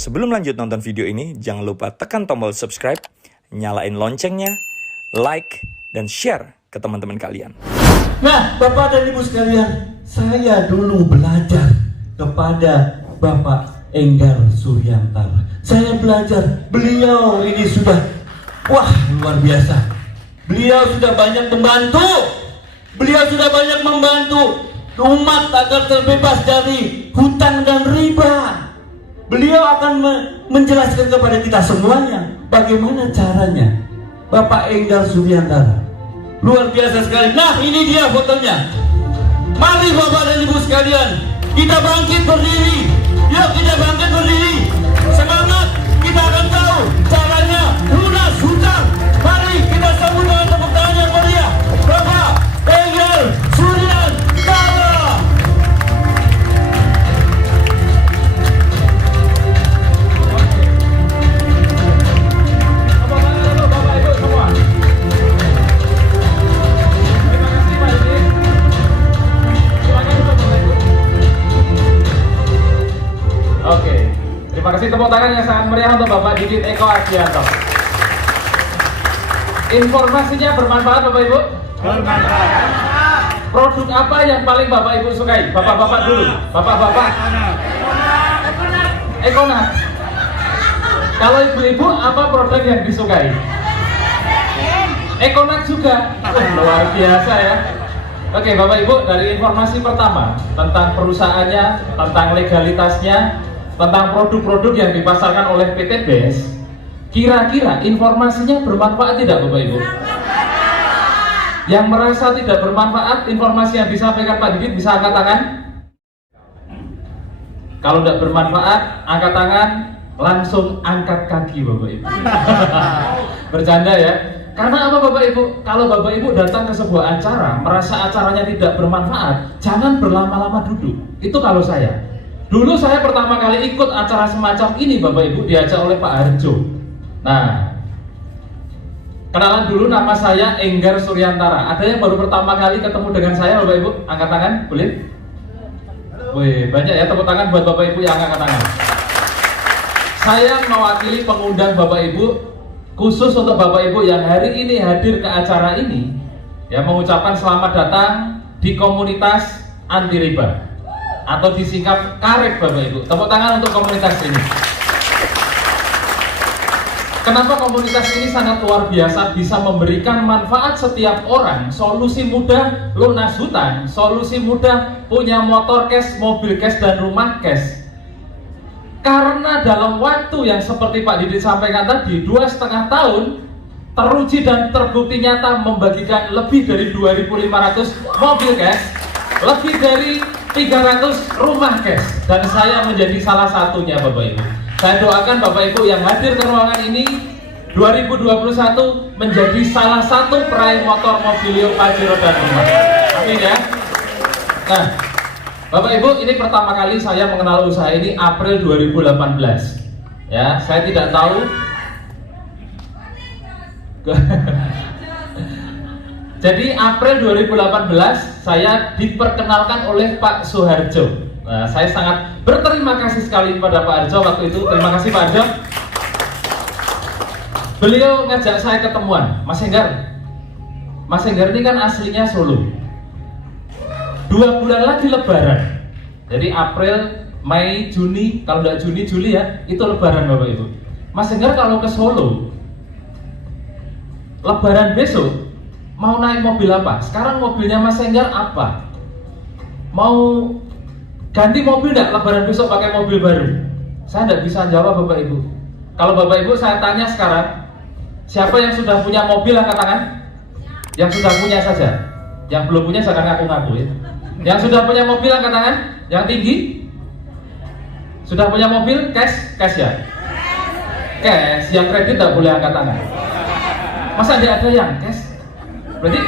Sebelum lanjut nonton video ini, jangan lupa tekan tombol subscribe, nyalain loncengnya, like, dan share ke teman-teman kalian. Nah, Bapak dan Ibu sekalian, saya dulu belajar kepada Bapak Enggar Suryantara. Saya belajar, beliau ini sudah, wah luar biasa. Beliau sudah banyak membantu. Beliau sudah banyak membantu umat agar terbebas dari hutang dan riba. Beliau akan menjelaskan kepada kita semuanya bagaimana caranya. Bapak Enggar Suryantara luar biasa sekali. Nah, ini dia fotonya. Mari Bapak dan Ibu sekalian, kita bangkit berdiri. Yuk kita bangkit berdiri. Semangat, kita akan tahu caranya lunas hutang. Mari kita sambut dengan tepuk tangan yang meriah Bapak Enggar Suryantara. Oke, terima kasih tepuk tangan yang sangat meriah untuk Bapak Didit Eko Ardianto. Informasinya bermanfaat Bapak Ibu? Bermanfaat. Produk apa yang paling Bapak Ibu sukai? Bapak-bapak dulu. Bapak-bapak. Ekonat. Kalau ibu-ibu apa produk yang disukai? Ekonat juga. Luar biasa ya. Oke Bapak Ibu, dari informasi pertama tentang perusahaannya, tentang legalitasnya, tentang produk-produk yang dipasarkan oleh PT BES, kira-kira informasinya bermanfaat tidak Bapak Ibu? Yang merasa tidak bermanfaat informasi yang disampaikan Pak Didit bisa angkat tangan. Kalau tidak bermanfaat, angkat tangan, langsung angkat kaki Bapak Ibu. Bercanda ya. Karena apa Bapak Ibu? Kalau Bapak Ibu datang ke sebuah acara, merasa acaranya tidak bermanfaat, jangan berlama-lama duduk. Itu kalau saya. Dulu saya pertama kali ikut acara semacam ini Bapak Ibu, diajak oleh Pak Harjo. Nah, kenalan dulu, nama saya Enggar Suryantara. Ada yang baru pertama kali ketemu dengan saya Bapak Ibu? Angkat tangan, boleh? Wih, banyak ya, tepuk tangan buat Bapak Ibu yang angkat tangan. Saya mewakili pengundang Bapak Ibu, khusus untuk Bapak Ibu yang hari ini hadir ke acara ini, ya, mengucapkan selamat datang di komunitas anti riba atau disingkat KAREB Bapak Ibu. Tepuk tangan untuk komunitas ini. Kenapa komunitas ini sangat luar biasa, bisa memberikan manfaat setiap orang, solusi mudah lunas hutang, solusi mudah punya motor cash, mobil cash, dan rumah cash. Karena dalam waktu yang seperti Pak Didit sampaikan tadi, 2,5 tahun, teruji dan terbukti nyata membagikan lebih dari 2.500 mobil cash, lebih dari 300 rumah cash, dan saya menjadi salah satunya Bapak Ibu. Saya doakan Bapak Ibu yang hadir ke ruangan ini 2021 menjadi salah satu peraih motor Mobilio Pajero dan rumah. Amin ya. Nah, Bapak Ibu, ini pertama kali saya mengenal usaha ini April 2018. Ya, saya tidak tahu. Jadi April 2018 saya diperkenalkan oleh Pak Suharjo. Nah, saya sangat berterima kasih sekali kepada Pak Harjo waktu itu. Terima kasih Pak Harjo. Beliau ngajak saya ketemuan, Mas Enggar. Mas Enggar ini kan aslinya Solo. 2 bulan lagi Lebaran. Jadi April, Mei, Juni, kalau tidak Juni, Juli ya, itu Lebaran Bapak Ibu. Mas Enggar kalau ke Solo, Lebaran besok, mau naik mobil apa? Sekarang mobilnya Mas Enggar apa? Mau ganti mobil enggak Lebaran besok pakai mobil baru? Saya tidak bisa jawab Bapak Ibu. Kalau Bapak Ibu saya tanya sekarang, siapa yang sudah punya mobil angkat tangan? Yang sudah punya saja. Yang belum punya jangan ngaku-ngaku ya. Yang sudah punya mobil angkat tangan? Yang tinggi? Sudah punya mobil cash? Cash ya? Cash, yang kredit tidak boleh angkat tangan. Masa tidak ada yang cash? Berarti,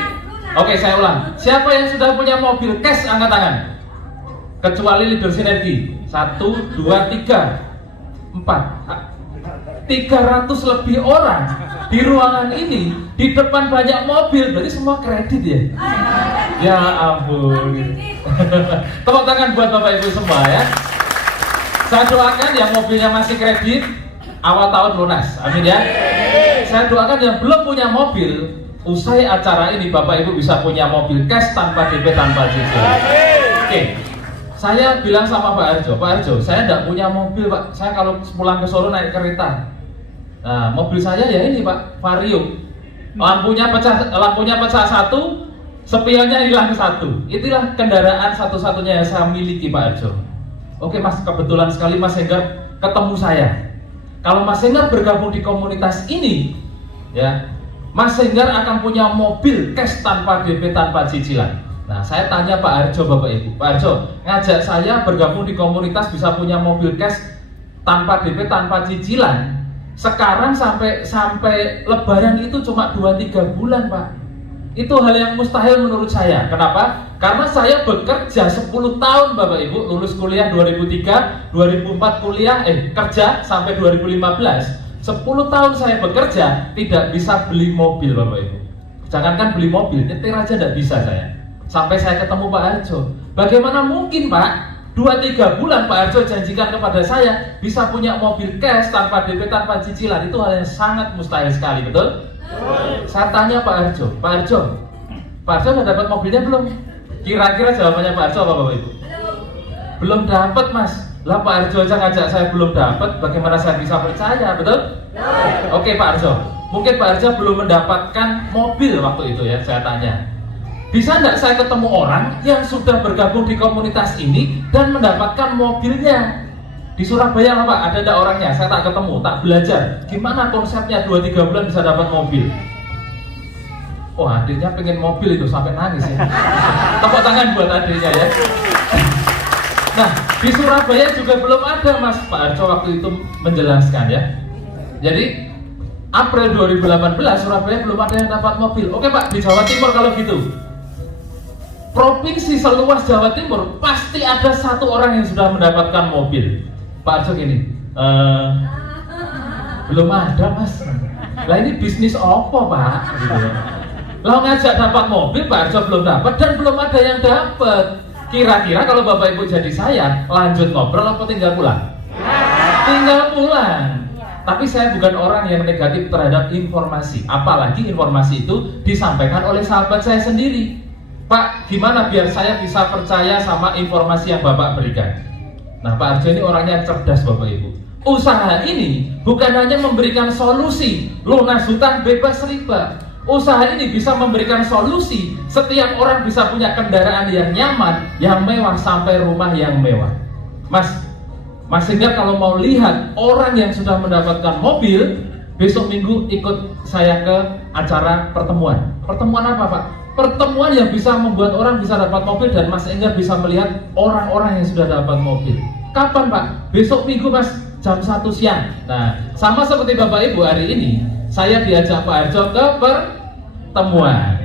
oke saya ulang. Siapa yang sudah punya mobil cash angkat tangan? Kecuali leader sinergi. 1, 2, 3, 4. 300 lebih orang di ruangan ini, di depan banyak mobil, berarti semua kredit ya? Ya ampun. Tepuk tangan buat Bapak Ibu semua ya. Saya doakan yang mobilnya masih kredit awal tahun lunas, amin ya. Saya doakan yang belum punya mobil, usai acara ini Bapak Ibu bisa punya mobil cash tanpa DP, tanpa cicilan. Oke, saya bilang sama Pak Arjo, saya tidak punya mobil Pak, saya kalau pulang ke Solo naik kereta. Nah, mobil saya ya ini Pak, Vario. Lampunya pecah satu, spionnya hilang satu. Itulah kendaraan satu-satunya yang saya miliki Pak Arjo. Oke Mas, kebetulan sekali Mas Enggar ketemu saya. Kalau Mas Enggar bergabung di komunitas ini, ya, Mas Enggar akan punya mobil cash tanpa DP, tanpa cicilan. Nah, saya tanya Pak Arjo, Bapak Ibu, Pak Arjo ngajak saya bergabung di komunitas bisa punya mobil cash tanpa DP, tanpa cicilan. Sekarang sampai Lebaran itu cuma 2-3 bulan Pak. Itu hal yang mustahil menurut saya. Kenapa? Karena saya bekerja 10 tahun Bapak Ibu, lulus kuliah 2003, 2004 kuliah, kerja sampai 2015. 10 tahun saya bekerja, tidak bisa beli mobil Bapak Ibu. Jangankan beli mobil, nyetir aja tidak bisa saya. Sampai saya ketemu Pak Arjo. Bagaimana mungkin Pak? 2-3 bulan Pak Arjo janjikan kepada saya bisa punya mobil cash tanpa DP, tanpa cicilan. Itu hal yang sangat mustahil sekali, betul? Saya tanya Pak Arjo sudah dapat mobilnya belum? Kira-kira jawabannya Pak Arjo apa Bapak Ibu? Belum dapat Mas. Lah Pak Arjo aja ngajak saya belum dapat, bagaimana saya bisa percaya, betul? Oke Pak Arjo, mungkin Pak Arjo belum mendapatkan mobil waktu itu ya, saya tanya. Bisa enggak saya ketemu orang yang sudah bergabung di komunitas ini dan mendapatkan mobilnya? Di Surabaya lah Pak, ada enggak orangnya? Saya tak ketemu, tak belajar. Gimana konsepnya 2-3 bulan bisa dapat mobil? Oh, adiknya pengen mobil itu sampai nangis ya. Tepuk tangan buat adiknya ya. Nah, di Surabaya juga belum ada Mas. Pak Arjo waktu itu menjelaskan ya. Jadi April 2018 Surabaya belum ada yang dapat mobil. Oke Pak, di Jawa Timur kalau gitu, provinsi seluas Jawa Timur pasti ada 1 orang yang sudah mendapatkan mobil. Pak Arjo gini, belum ada Mas. Lah ini bisnis apa Pak? Gitu. Lah ngajak dapat mobil, Pak Arjo belum dapat dan belum ada yang dapat. Kira-kira kalau Bapak Ibu jadi saya, lanjut ngobrol atau tinggal pulang? Tinggal pulang. Tapi saya bukan orang yang negatif terhadap informasi, apalagi informasi itu disampaikan oleh sahabat saya sendiri. Pak, gimana biar saya bisa percaya sama informasi yang Bapak berikan? Nah, Pak Arjo ini orangnya cerdas Bapak Ibu. Usaha ini bukan hanya memberikan solusi lunas hutang bebas riba. Usaha ini bisa memberikan solusi setiap orang bisa punya kendaraan yang nyaman, yang mewah, sampai rumah yang mewah. Mas Enggar kalau mau lihat orang yang sudah mendapatkan mobil, besok minggu ikut saya ke acara pertemuan. Pertemuan apa Pak? Pertemuan yang bisa membuat orang bisa dapat mobil dan Mas Enggar bisa melihat orang-orang yang sudah dapat mobil. Kapan Pak? Besok minggu Mas, jam 1 siang. Nah, sama seperti Bapak Ibu hari ini, saya diajak Pak Arjo ke pertemuan.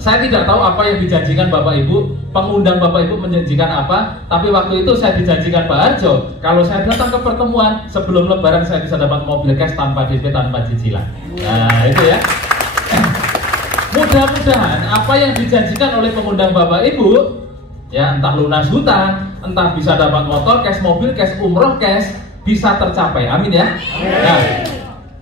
Saya tidak tahu apa yang dijanjikan Bapak Ibu, pengundang Bapak Ibu menjanjikan apa, tapi waktu itu saya dijanjikan Pak Arjo, kalau saya datang ke pertemuan sebelum Lebaran saya bisa dapat mobil cash tanpa DP, tanpa cicilan. Nah, itu ya. Mudah-mudahan apa yang dijanjikan oleh pengundang Bapak Ibu, ya entah lunas hutang, entah bisa dapat motor cash, mobil cash, umroh cash, bisa tercapai. Amin ya. Nah,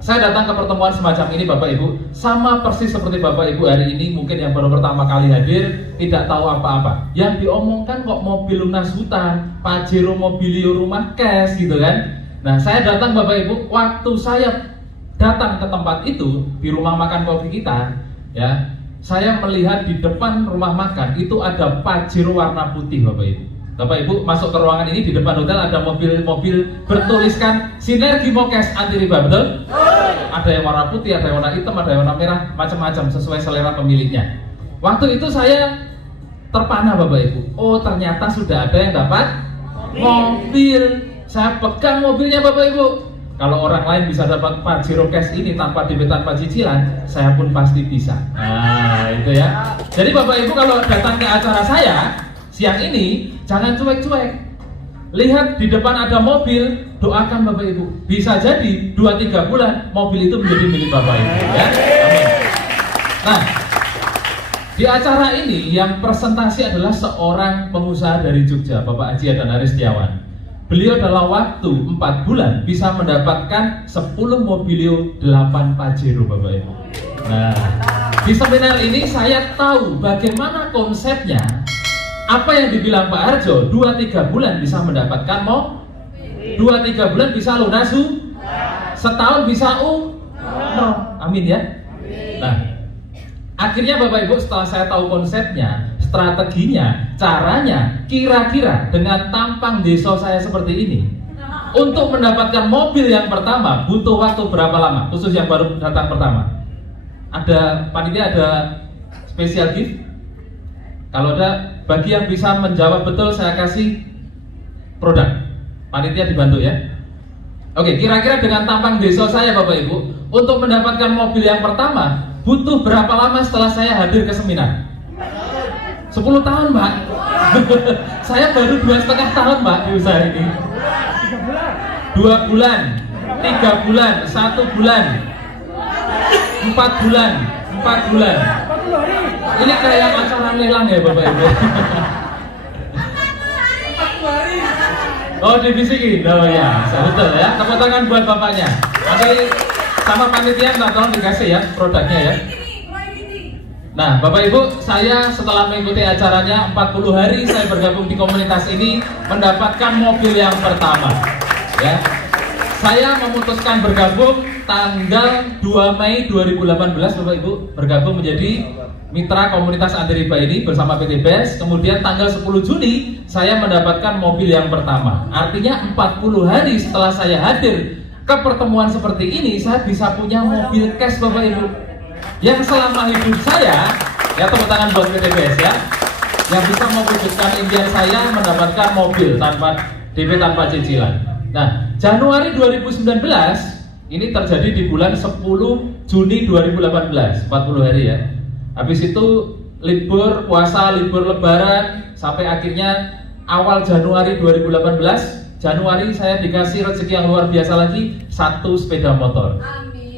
saya datang ke pertemuan semacam ini Bapak Ibu, sama persis seperti Bapak Ibu hari ini mungkin yang baru pertama kali hadir, tidak tahu apa-apa. Yang diomongkan kok mobil lunas hutang, Pajero Mobilio rumah cash gitu kan. Nah, saya datang Bapak Ibu, waktu saya datang ke tempat itu di rumah makan kopi kita, ya, saya melihat di depan rumah makan itu ada Pajero warna putih Bapak Ibu. Bapak Ibu masuk ke ruangan ini, di depan hotel ada mobil-mobil bertuliskan Sinergi Mokes anti riba, betul? Ada yang warna putih, ada yang warna hitam, ada yang warna merah, macam-macam sesuai selera pemiliknya. Waktu itu saya terpana Bapak Ibu. Oh, ternyata sudah ada yang dapat mobil. Saya pegang mobilnya Bapak Ibu. Kalau orang lain bisa dapat Pajero cash ini tanpa DP, tanpa cicilan, saya pun pasti bisa. Nah, itu ya. Jadi Bapak Ibu kalau datang ke acara saya siang ini, jangan cuek-cuek. Lihat di depan ada mobil, doakan Bapak Ibu. Bisa jadi 2-3 bulan mobil itu menjadi milik Bapak Ibu ya. Amin. Nah, di acara ini yang presentasi adalah seorang pengusaha dari Jogja, Bapak Haji Adnan Haris Setiawan. beliau dalam waktu 4 bulan bisa mendapatkan 10 Mobilio 8 Pajero Bapak Ibu. Nah, di seminar ini saya tahu bagaimana konsepnya. Apa yang dibilang Pak Harjo, 2-3 bulan bisa mendapatkan 2-3 bulan bisa lunasu, setahun bisa amin ya. Nah, akhirnya Bapak Ibu setelah saya tahu konsepnya, strateginya, caranya, kira-kira dengan tampang desa saya seperti ini, untuk mendapatkan mobil yang pertama butuh waktu berapa lama? Khusus yang baru datang pertama. Ada panitia, ada special gift? Kalau ada, bagi yang bisa menjawab betul saya kasih produk. Panitia dibantu ya. Oke, kira-kira dengan tampang desa saya Bapak Ibu, untuk mendapatkan mobil yang pertama butuh berapa lama setelah saya hadir ke seminar? 10 tahun Mbak. Saya baru 2,5 tahun Mbak di usaha ini. 2 bulan, 3 bulan, 1 bulan, 4 bulan, 4 bulan. Ini kayak acara lelang ya Bapak Ibu. Oh, dibisikin. Oh ya, betul ya. Tepuk tangan buat bapaknya. Nanti sama panitia tolong dikasih ya produknya ya. Nah, Bapak Ibu, saya setelah mengikuti acaranya 40 hari saya bergabung di komunitas ini, mendapatkan mobil yang pertama. Ya. Saya memutuskan bergabung tanggal 2 Mei 2018 Bapak Ibu, bergabung menjadi mitra komunitas anti riba ini bersama PT BES. Kemudian tanggal 10 Juni saya mendapatkan mobil yang pertama. Artinya 40 hari setelah saya hadir ke pertemuan seperti ini, saya bisa punya mobil cash Bapak Ibu. Yang selama hidup saya, ya tepuk tangan buat PT BES ya, yang bisa mewujudkan impian saya mendapatkan mobil tanpa DP, tanpa cicilan. Nah, Januari 2019 ini terjadi di bulan 10 Juni 2018, 40 hari ya. Habis itu libur puasa, libur lebaran, sampai akhirnya awal Januari 2018, Januari saya dikasih rezeki yang luar biasa lagi, 1 sepeda motor.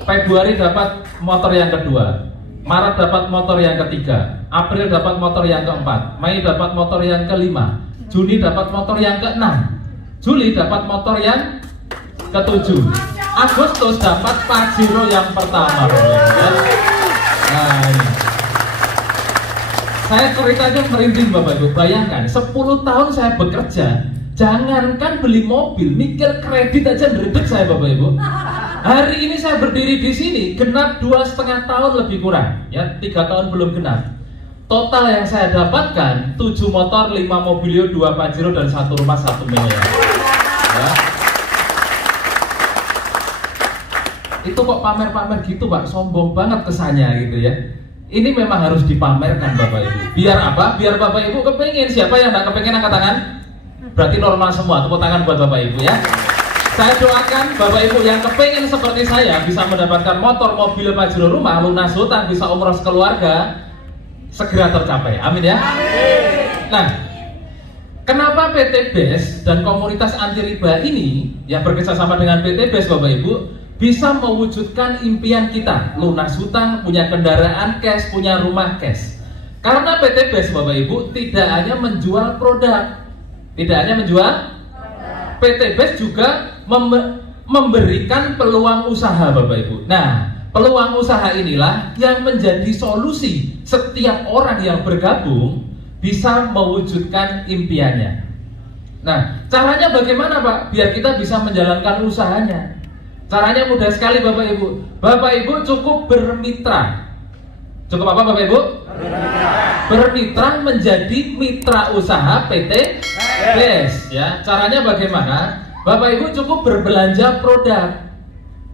Februari dapat motor yang kedua, Maret dapat motor yang ketiga, April dapat motor yang keempat, Mei dapat motor yang kelima, Juni dapat motor yang keenam, Juli dapat motor yang ketujuh, Agustus dapat Pajero yang pertama. Nah, ini. Saya ceritanya merinding Bapak Ibu. Bayangkan 10 tahun saya bekerja, jangankan beli mobil, mikir kredit aja berebut saya Bapak Ibu. Hari ini saya berdiri di sini genap 2,5 tahun lebih kurang, ya 3 tahun belum genap. Total yang saya dapatkan 7 motor, 5 Mobilio, 2 Pajero dan 1 rumah 1 miliar. Ya. Itu kok pamer-pamer gitu Pak, sombong banget kesannya gitu ya. Ini memang harus dipamerkan Bapak Ibu. Biar apa? Biar Bapak Ibu kepengen. Siapa yang nggak kepengen angkat tangan? Berarti normal semua. Tepuk tangan buat Bapak Ibu ya. Saya doakan Bapak Ibu yang kepengen seperti saya bisa mendapatkan motor, mobil, Pajero, rumah, lunas hutang, bisa umroh sekeluarga, segera tercapai. Amin ya. Amin. Nah, kenapa PT BES dan komunitas anti riba ini yang bekerjasama dengan PT BES Bapak Ibu bisa mewujudkan impian kita, lunas hutang, punya kendaraan cash, punya rumah cash? Karena PT BES Bapak Ibu tidak hanya menjual produk, tidak hanya menjual, PT BES juga memberikan peluang usaha Bapak Ibu. Nah, peluang usaha inilah yang menjadi solusi setiap orang yang bergabung bisa mewujudkan impiannya. Nah, caranya bagaimana Pak? Biar kita bisa menjalankan usahanya. Caranya mudah sekali Bapak Ibu. Bapak Ibu cukup bermitra. Cukup apa Bapak Ibu? Bermitra menjadi mitra usaha PT BES ya. Caranya bagaimana? Bapak Ibu cukup berbelanja produk.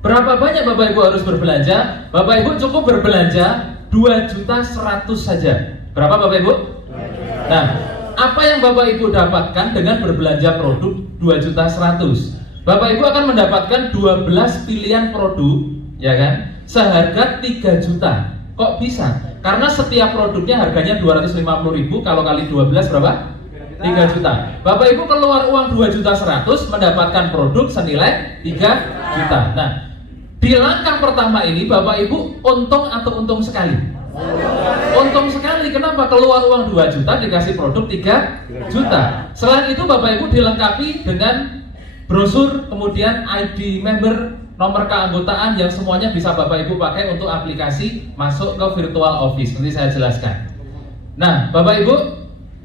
Berapa banyak Bapak Ibu harus berbelanja? Bapak Ibu cukup berbelanja 2.100.000 saja. Berapa Bapak Ibu? Nah, apa yang Bapak Ibu dapatkan dengan berbelanja produk 2.100.000? Bapak Ibu akan mendapatkan 12 pilihan produk, ya kan? Seharga 3 juta. Kok bisa? Karena setiap produknya harganya 250.000, kalau kali 12 berapa? 3 juta. Bapak Ibu keluar uang 2.100.000 mendapatkan produk senilai 3 juta. Nah, di langkah pertama ini Bapak Ibu untung atau untung sekali? Untung sekali. Kenapa? Keluar uang 2 juta dikasih produk 3 juta. Selain itu Bapak Ibu dilengkapi dengan brosur, kemudian ID member, nomor keanggotaan yang semuanya bisa Bapak Ibu pakai untuk aplikasi masuk ke virtual office. Nanti saya jelaskan. Nah, Bapak Ibu,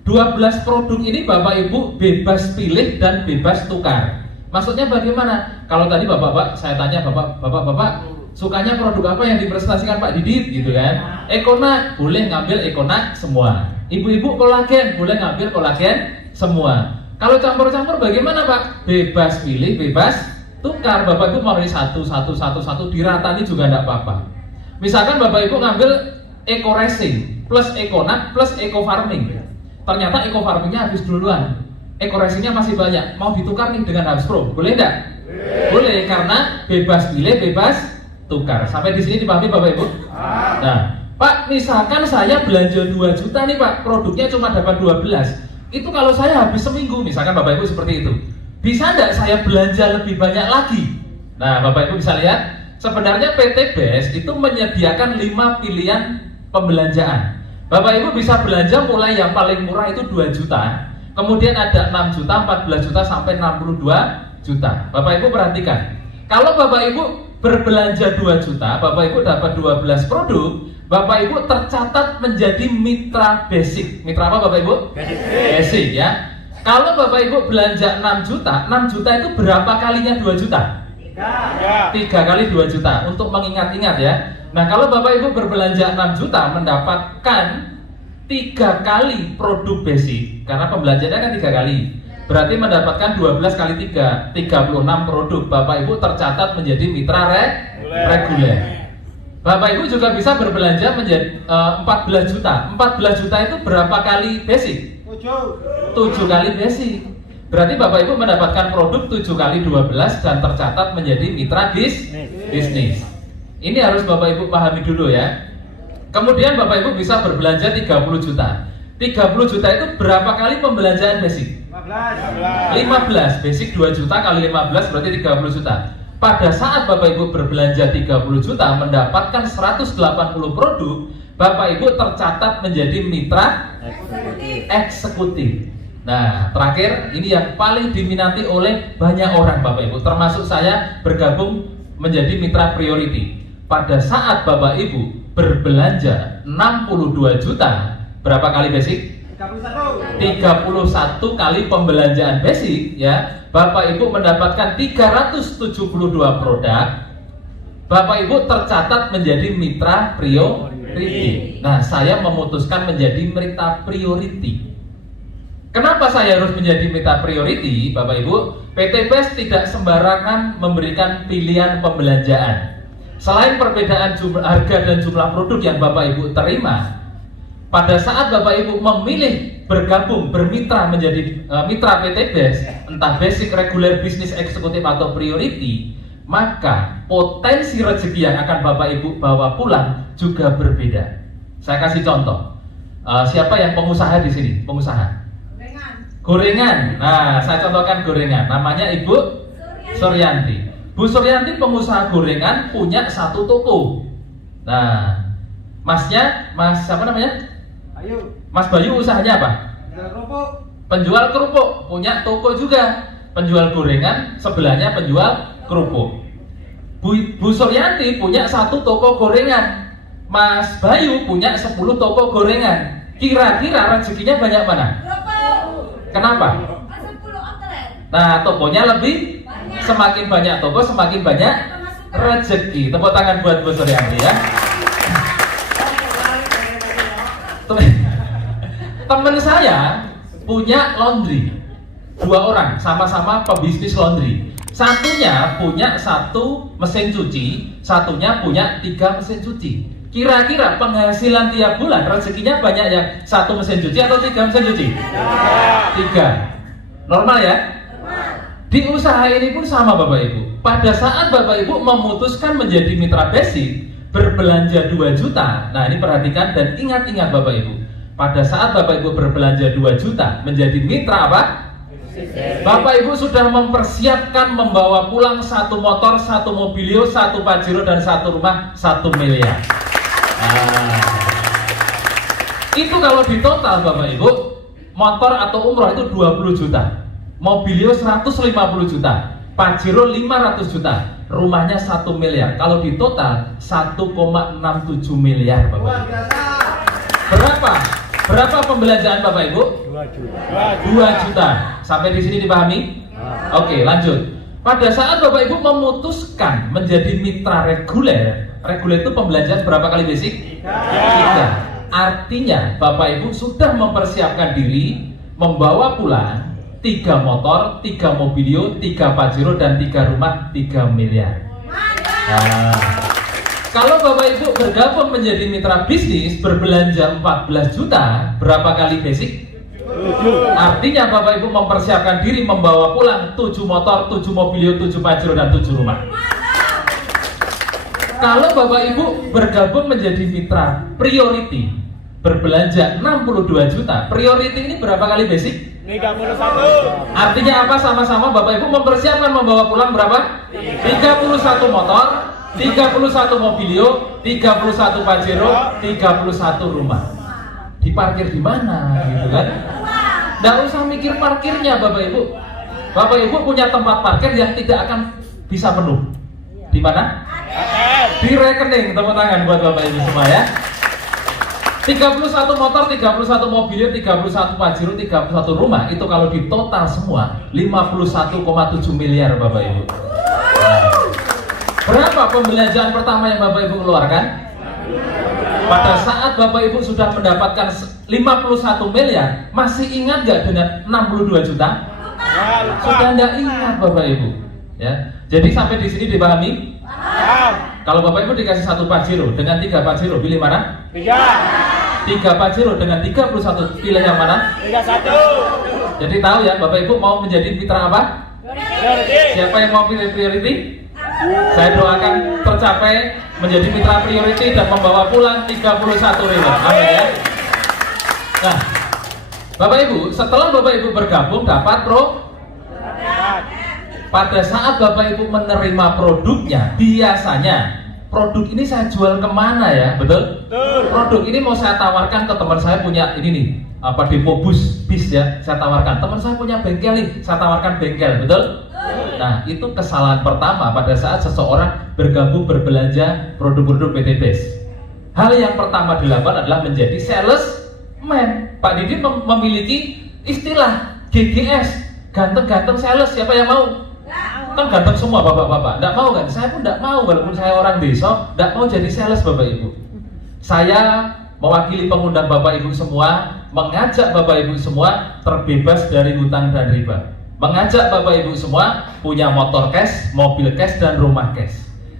12 produk ini Bapak Ibu bebas pilih dan bebas tukar. Maksudnya bagaimana? Kalau tadi Bapak-bapak, saya tanya Bapak-bapak, sukanya produk apa yang dipresentasikan Pak Didit gitu kan? Econac, boleh ngambil Econac semua. Ibu-ibu kolagen, boleh ngambil kolagen semua. Kalau campur-campur bagaimana Pak? Bebas pilih, bebas tukar. Bapak Ibu mau ini satu, diratani juga enggak apa-apa. Misalkan Bapak Ibu ngambil Eco Racing plus Econac plus Eco Farming. Ternyata Eco Farmingnya habis duluan, Eco Racingnya masih banyak, mau ditukar nih dengan Habs Pro, boleh enggak? Boleh, karena bebas pilih, bebas tukar. Sampai di sini dipahami Bapak Ibu? Nah, Pak, misalkan saya belanja 2 juta nih Pak, produknya cuma dapat 12. Itu kalau saya habis seminggu, misalkan Bapak Ibu seperti itu, bisa enggak saya belanja lebih banyak lagi? Nah, Bapak Ibu bisa lihat, sebenarnya PT BES itu menyediakan 5 pilihan pembelanjaan. Bapak Ibu bisa belanja mulai yang paling murah itu 2 juta, kemudian ada 6 juta, 14 juta, sampai 62 juta. Bapak Ibu perhatikan, kalau Bapak Ibu berbelanja 2 juta, Bapak Ibu dapat 12 produk, Bapak Ibu tercatat menjadi mitra basic. Mitra apa Bapak Ibu? Basic ya. Kalau Bapak Ibu belanja 6 juta, 6 juta itu berapa kalinya 2 juta? 3 kali 2 juta, untuk mengingat-ingat ya. Nah, kalau Bapak Ibu berbelanja 6 juta mendapatkan 3 kali produk basic, karena pembelanjaannya kan 3 kali, berarti mendapatkan 12 kali 3, 36 produk. Bapak Ibu tercatat menjadi mitra reguler. Bapak Ibu juga bisa berbelanja menjadi 14 juta. 14 juta itu berapa kali basic? 7 kali basic. Berarti Bapak Ibu mendapatkan produk 7 kali 12 dan tercatat menjadi mitra bisnis. Ini harus Bapak Ibu pahami dulu ya. Kemudian Bapak Ibu bisa berbelanja 30 juta. 30 juta itu berapa kali pembelanjaan basic? 15. Basic 2 juta kali 15 berarti 30 juta. Pada saat Bapak Ibu berbelanja 30 juta mendapatkan 180 produk, Bapak Ibu tercatat menjadi mitra eksekutif. Nah, terakhir ini yang paling diminati oleh banyak orang Bapak Ibu, termasuk saya bergabung menjadi mitra priority. Pada saat Bapak Ibu berbelanja 62 juta, berapa kali basic? 31 kali pembelanjaan basic ya. Bapak Ibu mendapatkan 372 produk. Bapak Ibu tercatat menjadi mitra priority. Nah, saya memutuskan menjadi mitra priority. Kenapa saya harus menjadi mitra priority, Bapak Ibu? PT BES tidak sembarangan memberikan pilihan pembelanjaan. Selain perbedaan harga dan jumlah produk yang Bapak Ibu terima, pada saat Bapak Ibu memilih bergabung, bermitra menjadi mitra PT BES, entah basic, reguler, bisnis, eksekutif, atau priority, maka potensi rezeki yang akan Bapak Ibu bawa pulang juga berbeda. Saya kasih contoh. Siapa yang pengusaha di sini? Pengusaha? Gorengan. Nah, saya contohkan gorengan. Namanya Ibu Suryanti. Bu Suryanti pengusaha gorengan, punya 1 toko. Nah, masnya, Mas siapa namanya? Mas Bayu usahanya apa? Penjual kerupuk, punya toko juga. Penjual gorengan, sebelahnya penjual kerupuk. Bu Suryanti punya 1 toko gorengan. Mas Bayu punya 10 toko gorengan. Kira-kira rezekinya banyak mana? Kenapa? Nah, tokonya lebih, semakin banyak toko, semakin banyak rezeki. Tepuk tangan buat Bu Suryanti ya. Teman saya punya laundry, 2 orang sama-sama pebisnis laundry. Satunya punya 1 mesin cuci, satunya punya 3 mesin cuci. Kira-kira penghasilan tiap bulan rezekinya banyak yang 1 mesin cuci atau 3 mesin cuci? 3. Normal ya? Di usaha ini pun sama Bapak Ibu. Pada saat Bapak Ibu memutuskan menjadi mitra basic, berbelanja 2 juta. Nah, ini perhatikan dan ingat-ingat Bapak Ibu. Pada saat Bapak Ibu berbelanja 2 juta menjadi mitra apa? Bapak Ibu sudah mempersiapkan membawa pulang 1 motor, 1 mobilio, 1 Pajero, dan 1 rumah 1 miliar. Nah, itu kalau di total Bapak Ibu, motor atau umroh itu 20 juta. Mobilio 150 juta, Pajero 500 juta, rumahnya 1 miliar. Kalau di total 1,67 miliar Bapak Ibu. Berapa pembelanjaan Bapak Ibu? 2 juta. Sampai di sini dipahami? Oke, lanjut. Pada saat Bapak Ibu memutuskan menjadi mitra reguler itu pembelanjaan berapa kali basic? 3. Artinya Bapak Ibu sudah mempersiapkan diri membawa pulang 3 motor, 3 mobilio, 3 Pajero, dan 3 rumah, 3 miliar. Nah, kalau Bapak Ibu bergabung menjadi mitra bisnis berbelanja 14 juta, berapa kali basic? 7. Artinya Bapak Ibu mempersiapkan diri membawa pulang 7 motor, 7 mobilio, 7 Pajero, dan 7 rumah. Kalau Bapak Ibu bergabung menjadi mitra priority berbelanja 62 juta, priority ini berapa kali basic? 31. Artinya apa? Sama-sama Bapak Ibu mempersiapkan membawa pulang berapa? 31 motor, 31 mobilio, 31 Pajero, 31 rumah. Diparkir di mana gitu kan? Nggak usah mikir parkirnya Bapak Ibu. Bapak Ibu punya tempat parkir yang tidak akan bisa penuh. Di mana? Di rekening. Tepuk tangan buat Bapak Ibu semua ya. 31 motor, 31 mobilio, 31 Pajero, 31 rumah. Itu kalau di total semua 51,7 miliar Bapak Ibu. Berapa pembelanjaan pertama yang Bapak Ibu keluarkan? Pada saat Bapak Ibu sudah mendapatkan 51 miliar, masih ingat nggak dengan 62 juta? Sudah nggak ingat Bapak Ibu. Ya, jadi sampai di sini dipahami? Kalau Bapak Ibu dikasih 1 Pajero dengan 3 Pajero, pilih mana? 3 Pajero dengan 31, pilih yang mana? 31. Jadi tahu ya Bapak Ibu mau menjadi mitra apa? Siapa yang mau pilih priority? Saya doakan tercapai menjadi mitra priority dan membawa pulang 31 ribu. Amin ya. Nah, Bapak Ibu, setelah Bapak Ibu bergabung dapat pada saat Bapak Ibu menerima produknya, biasanya produk ini saya jual kemana ya, betul? Produk ini mau saya tawarkan ke teman saya punya ini nih, apa depo bis ya, saya tawarkan. Teman saya punya bengkel nih, saya tawarkan bengkel, betul? Nah, itu kesalahan pertama pada saat seseorang bergabung berbelanja produk-produk PT BES. Hal yang pertama dilakukan adalah menjadi salesman. Pak Didi memiliki istilah GGS, ganteng-ganteng sales. Siapa yang mau? Kan ganteng semua bapak-bapak. Nggak mau kan? Saya pun nggak mau, walaupun saya orang desa, nggak mau jadi sales Bapak Ibu. Saya mewakili pengundang Bapak Ibu semua, mengajak Bapak Ibu semua terbebas dari hutang dan riba. Mengajak Bapak Ibu semua punya motor cash, mobil cash, dan rumah cash.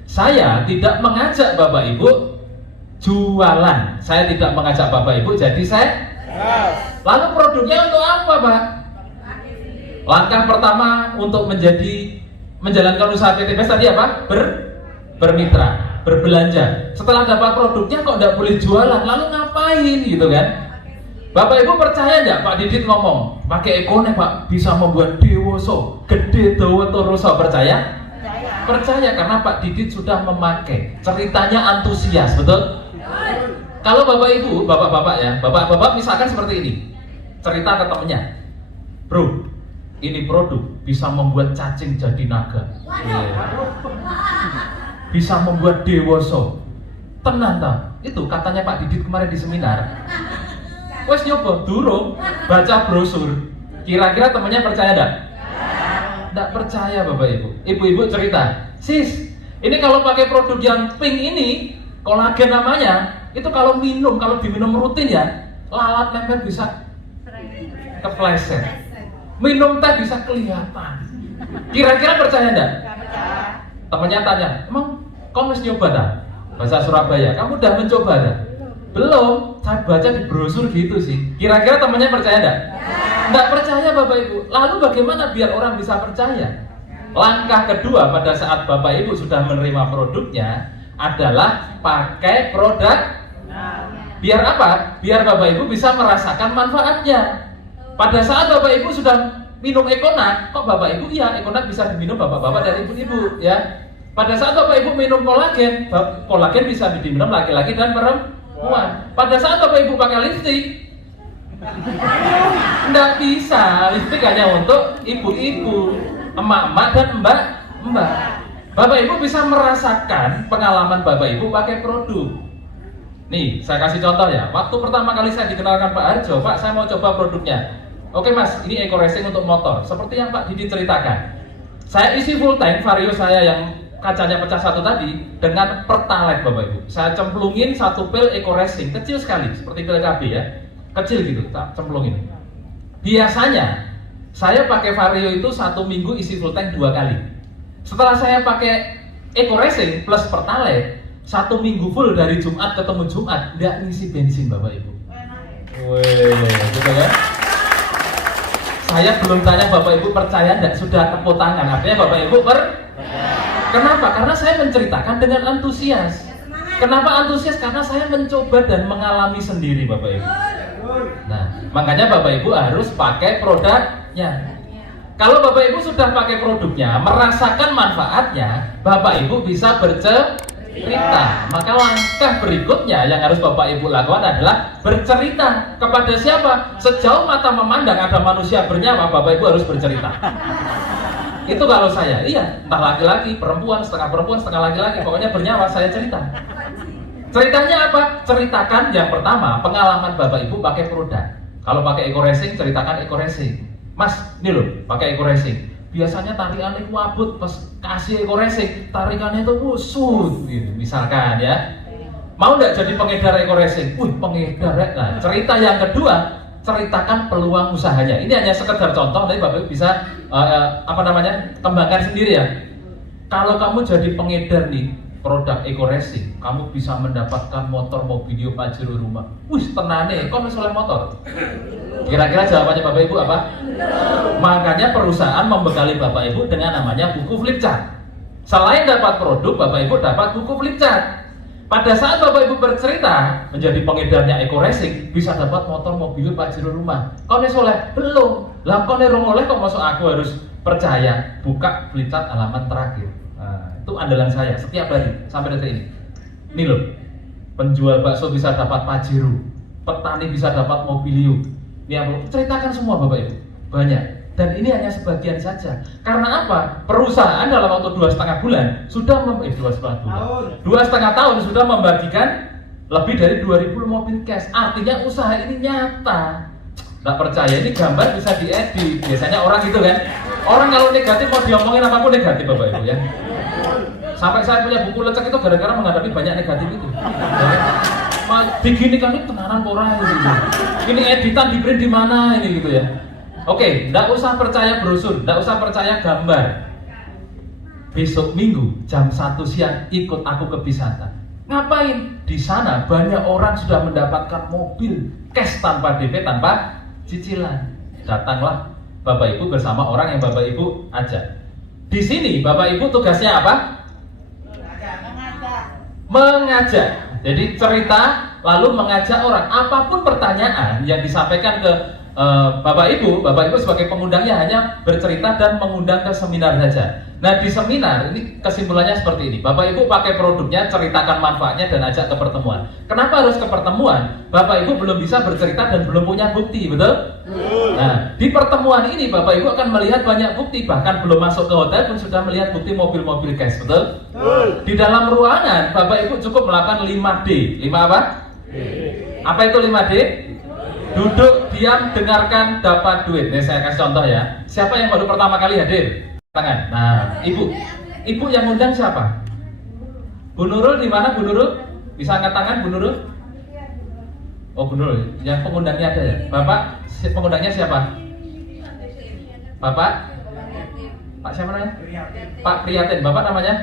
Saya tidak mengajak Bapak Ibu jualan. Saya tidak mengajak Bapak Ibu jadi saya. Lalu produknya untuk apa Pak? Langkah pertama untuk menjalankan usaha PT BES tadi apa? Bermitra, berbelanja. Setelah dapat produknya kok tidak boleh jualan, lalu ngapain gitu kan? Bapak Ibu percaya nggak Pak Didit ngomong pakai ekonomi Pak bisa membuat dewoso gede dawa toroso? Percaya? Percaya karena Pak Didit sudah memakai. Ceritanya antusias, betul? Kalau Bapak Ibu, bapak-bapak ya, bapak-bapak misalkan seperti ini, cerita ke temennya, bro, ini produk bisa membuat cacing jadi naga, bisa membuat dewoso. Tenang tak? Itu katanya Pak Didit kemarin di seminar. Wes nyoba durung baca brosur. Kira-kira temannya percaya enggak? Enggak percaya Bapak Ibu. Ibu-ibu cerita, "Sis, ini kalau pakai produk yang pink ini, kolagen namanya, itu kalau diminum rutin ya, lalat nempel bisa kepleset. Minum teh bisa kelihatan." Kira-kira percaya enggak? Temannya tanya, "Emang kamu harus nyoba dah?" Bahasa Surabaya, "Kamu udah mencoba dah?" Belum, saya baca di brosur gitu sih. Kira-kira temannya percaya enggak? Enggak percaya Bapak Ibu. Lalu bagaimana biar orang bisa percaya? Langkah kedua pada saat Bapak Ibu sudah menerima produknya adalah pakai produk. Biar apa? Biar Bapak Ibu bisa merasakan manfaatnya. Pada saat Bapak Ibu sudah minum Ekonat, kok Bapak Ibu ya Ekonat bisa diminum bapak-bapak dan ibu-ibu ya. Pada saat Bapak Ibu minum kolagen, kolagen bisa diminum laki-laki dan perempuan. Pada saat Bapak Ibu pakai lipstik, Nggak bisa, lipstick hanya untuk ibu-ibu, emak-emak dan mbak-mbak. Bapak Ibu bisa merasakan pengalaman Bapak Ibu pakai produk. Nih, saya kasih contoh ya. Waktu pertama kali saya dikenalkan Pak Harjo, Pak saya mau coba produknya. Oke Mas, ini Eco Racing untuk motor. Seperti yang Pak Didi ceritakan. Saya isi full tank Vario saya yang kacanya pecah satu tadi dengan Pertalite Bapak Ibu. Saya cemplungin satu pil Eco Racing, kecil sekali, seperti pil KB ya. Kecil gitu, tak cemplungin. Biasanya saya pakai Vario itu 1 minggu isi full tank 2 kali. Setelah saya pakai Eco Racing plus Pertalite 1 minggu full dari Jumat ketemu Jumat, nggak ngisi bensin Bapak Ibu. Wih, gitu kan? Saya belum tanya Bapak Ibu percaya nggak, sudah tepuk tangan. Artinya Bapak Ibu Kenapa? Karena saya menceritakan dengan antusias. Kenapa antusias? Karena saya mencoba dan mengalami sendiri Bapak Ibu. Nah, makanya Bapak Ibu harus pakai produknya. Kalau Bapak Ibu sudah pakai produknya, merasakan manfaatnya, Bapak Ibu bisa bercerita. Maka langkah berikutnya yang harus Bapak Ibu lakukan adalah bercerita. Kepada siapa? Sejauh mata memandang ada manusia bernyawa, Bapak Ibu harus bercerita. Itu kalau saya, iya, entah laki-laki, perempuan, setengah laki-laki, pokoknya bernyawa, saya cerita. Ceritanya apa? Ceritakan yang pertama, pengalaman Bapak Ibu pakai produk. Kalau pakai Eco Racing, ceritakan Eco Racing. Mas, ini loh, pakai Eco Racing. Biasanya tarikannya wabut, pas kasih Eco Racing, tarikannya itu usut, gitu, misalkan ya. Mau nggak jadi pengedar Eco Racing? Pengedar ya. Nah, cerita yang kedua, ceritakan peluang usahanya. Ini hanya sekedar contoh, nanti Bapak bisa kembangkan sendiri ya. Kalau kamu jadi pengedar nih produk Eco Racing, kamu bisa mendapatkan motor Mobilio Pajero rumah. Tenane, kok misalnya motor? Kira-kira jawabannya Bapak Ibu apa? Makanya perusahaan membekali Bapak Ibu dengan namanya buku flip chart. Selain dapat produk, Bapak Ibu dapat buku flip chart. Pada saat Bapak Ibu bercerita menjadi pengedarnya Eco Racing, bisa dapat motor Mobilio Pajero rumah. Kau soleh? Belum. Lah kau oleh kok masuk aku harus percaya. Buka flip chart halaman terakhir. Nah, itu andalan saya setiap hari sampai detik ini. Ini loh, penjual bakso bisa dapat Pajero, petani bisa dapat Mobilio. Ini aku ceritakan semua Bapak Ibu, banyak. Dan ini hanya sebagian saja. Karena apa? Perusahaan dalam waktu 2,5 bulan sudah 2,5 tahun sudah membagikan lebih dari 2.000 mobil cash. Artinya usaha ini nyata. Nggak percaya, ini gambar bisa diedit. Biasanya orang gitu kan. Orang kalau negatif mau diomongin apapun negatif Bapak Ibu ya. Sampai saya punya buku lecek itu gara-gara menghadapi banyak negatif itu. Begini kan itu tenanan orang gitu. Ini editan di print di mana ini gitu ya. Oke, nggak usah percaya brosur, nggak usah percaya gambar. Besok Minggu jam 1 siang ikut aku ke Bisata. Ngapain? Di sana banyak orang sudah mendapatkan mobil cash tanpa DP, tanpa cicilan. Datanglah Bapak Ibu bersama orang yang Bapak Ibu ajak. Di sini Bapak Ibu tugasnya apa? Mengajak. Jadi cerita lalu mengajak orang. Apapun pertanyaan yang disampaikan ke Bapak Ibu sebagai pengundangnya hanya bercerita dan mengundang ke seminar saja. Nah di seminar ini kesimpulannya seperti ini. Bapak Ibu pakai produknya, ceritakan manfaatnya dan ajak ke pertemuan. Kenapa harus ke pertemuan? Bapak Ibu belum bisa bercerita dan belum punya bukti, betul? Nah di pertemuan ini Bapak Ibu akan melihat banyak bukti. Bahkan belum masuk ke hotel pun sudah melihat bukti mobil-mobil cash, betul? Di dalam ruangan Bapak Ibu cukup melakukan 5D. 5 apa? Apa itu 5D? Duduk, diam, dengarkan, dapat duit. Nih saya kasih contoh ya. Siapa yang baru pertama kali hadir? Tangan. Nah, ibu yang undang siapa? Bu Nurul di mana Bu Nurul? Bisa angkat tangan Bu Nurul? Oh Bu Nurul, yang pengundangnya ada ya. Bapak, pengundangnya siapa? Bapak? Pak siapa namanya? Pak Priyatin. Bapak namanya?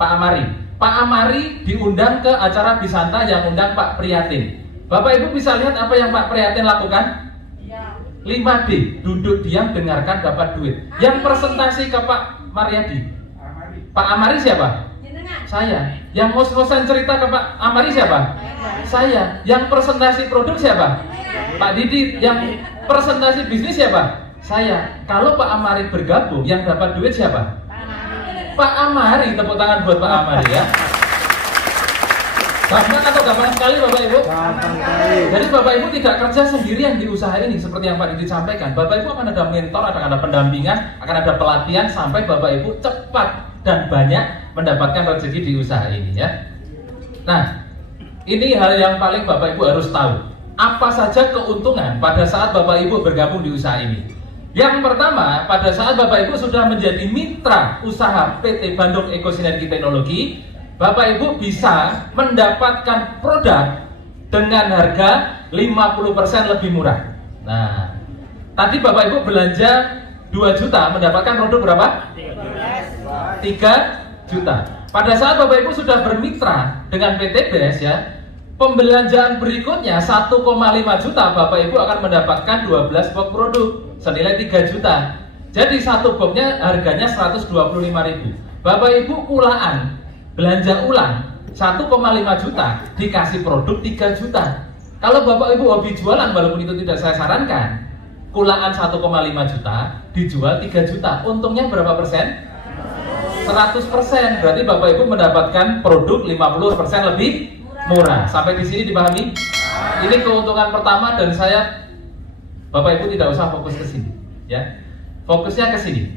Pak Amari. Pak Amari diundang ke acara Bisanta yang undang Pak Priyatin. Bapak Ibu bisa lihat apa yang Pak Priyatin lakukan? 5D, duduk diam, dengarkan, dapat duit. Yang presentasi ke Pak Mariadi. Pak Amari siapa? Saya. Yang ngos-ngosan cerita ke Pak Amari siapa? Saya. Yang presentasi produk siapa? Pak Didi. Yang presentasi bisnis siapa? Saya. Kalau Pak Amari bergabung, yang dapat duit siapa? Pak Amari. Tepuk tangan buat Pak Amari ya. Gampang atau gampang sekali Bapak Ibu? Jadi Bapak Ibu tidak kerja sendirian di usaha ini seperti yang Pak Didi sampaikan. Bapak Ibu akan ada mentor, akan ada pendampingan, akan ada pelatihan sampai Bapak Ibu cepat dan banyak mendapatkan rezeki di usaha ini ya. Nah, ini hal yang paling Bapak Ibu harus tahu. Apa saja keuntungan pada saat Bapak Ibu bergabung di usaha ini? Yang pertama, pada saat Bapak Ibu sudah menjadi mitra usaha PT Bandung Ekosinergi Teknologi, Bapak Ibu bisa mendapatkan produk dengan harga 50% lebih murah. Nah, tadi Bapak Ibu belanja 2 juta mendapatkan produk berapa? 3 juta. Pada saat Bapak Ibu sudah bermitra dengan PT BES ya, pembelanjaan berikutnya 1,5 juta Bapak Ibu akan mendapatkan 12 box produk senilai 3 juta. Jadi satu boxnya harganya 125.000. Bapak Ibu kulaan belanja ulang 1,5 juta dikasih produk 3 juta. Kalau Bapak Ibu hobi jualan, walaupun itu tidak saya sarankan, kulaan 1,5 juta dijual 3 juta, untungnya berapa persen? 100%. Berarti Bapak Ibu mendapatkan produk 50% lebih murah. Sampai di sini dipahami? Ini keuntungan pertama dan saya, Bapak Ibu tidak usah fokus ke sini, ya. Fokusnya ke sini.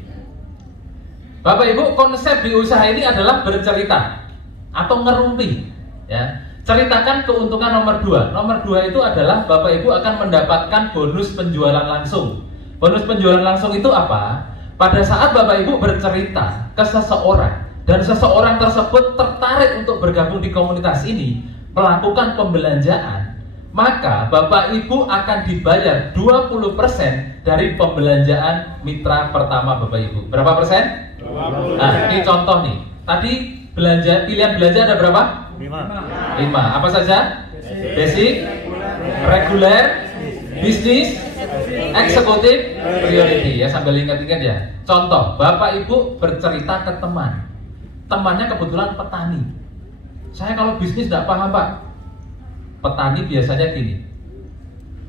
Bapak Ibu, konsep di usaha ini adalah bercerita atau ngerumpi, ya. Ceritakan keuntungan nomor 2. Nomor 2 itu adalah Bapak Ibu akan mendapatkan bonus penjualan langsung. Bonus penjualan langsung itu apa? Pada saat Bapak Ibu bercerita ke seseorang dan seseorang tersebut tertarik untuk bergabung di komunitas ini, melakukan pembelanjaan, maka Bapak Ibu akan dibayar 20% dari pembelanjaan mitra pertama Bapak Ibu. Berapa persen? 20%. Nah, ini contoh nih. Tadi pilihan belanja ada berapa? 5. Apa saja? Basic, reguler, bisnis, eksekutif, priority ya, sambil ingat-ingat ya. Contoh, Bapak Ibu bercerita ke teman. Temannya kebetulan petani. Saya kalau bisnis tidak paham Pak. Petani biasanya gini.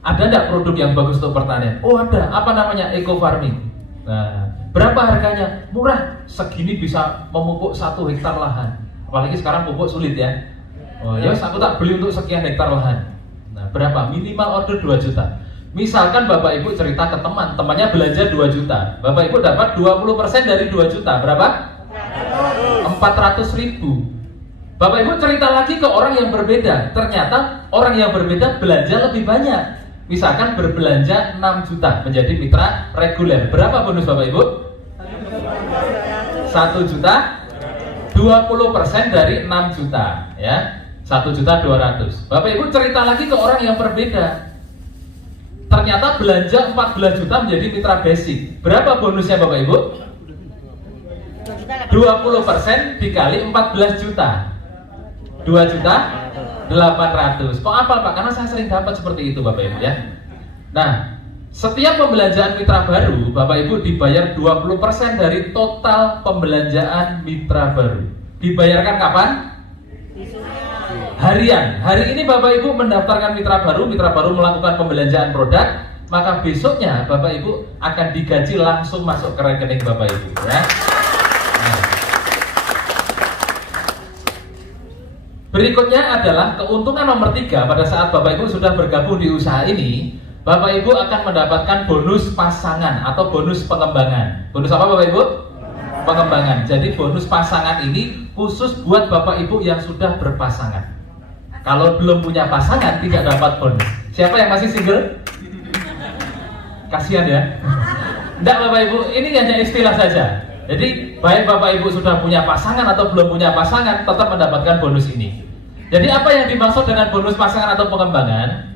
Ada enggak produk yang bagus untuk pertanian? Oh ada, apa namanya? Eco farming. Nah, berapa harganya? Murah, segini bisa memupuk 1 hektar lahan. Apalagi sekarang pupuk sulit ya. Oh ya, aku tak beli untuk sekian hektar lahan. Nah, berapa? Minimal order 2 juta. Misalkan Bapak Ibu cerita ke teman, temannya belanja 2 juta. Bapak Ibu dapat 20% dari 2 juta. Berapa? 400.000. Bapak Ibu cerita lagi ke orang yang berbeda. Ternyata orang yang berbeda belanja lebih banyak. Misalkan berbelanja 6 juta menjadi mitra reguler. Berapa bonus Bapak Ibu? 1 juta 20% dari 6 juta ya. 1.200.000. Bapak Ibu cerita lagi ke orang yang berbeda. Ternyata belanja 14 juta menjadi mitra basic. Berapa bonusnya Bapak Ibu? 20% dikali 14 juta. 2.800.000. Kok apa Pak? Karena saya sering dapat seperti itu Bapak Ibu ya. Nah, setiap pembelanjaan mitra baru Bapak Ibu dibayar 20% dari total pembelanjaan mitra baru. Dibayarkan kapan? Harian. Hari ini Bapak Ibu mendaftarkan mitra baru melakukan pembelanjaan produk, maka besoknya Bapak Ibu akan digaji langsung masuk ke rekening Bapak Ibu ya. Nah. Berikutnya adalah keuntungan nomor 3. Pada saat Bapak Ibu sudah bergabung di usaha ini, Bapak Ibu akan mendapatkan bonus pasangan atau bonus pengembangan. Bonus apa Bapak Ibu? Pengembangan. Jadi bonus pasangan ini khusus buat Bapak Ibu yang sudah berpasangan. Kalau belum punya pasangan tidak dapat bonus. Siapa yang masih single? Kasihan ya. Enggak Bapak Ibu, ini hanya istilah saja. Jadi baik Bapak Ibu sudah punya pasangan atau belum punya pasangan tetap mendapatkan bonus ini. Jadi apa yang dimaksud dengan bonus pasangan atau pengembangan?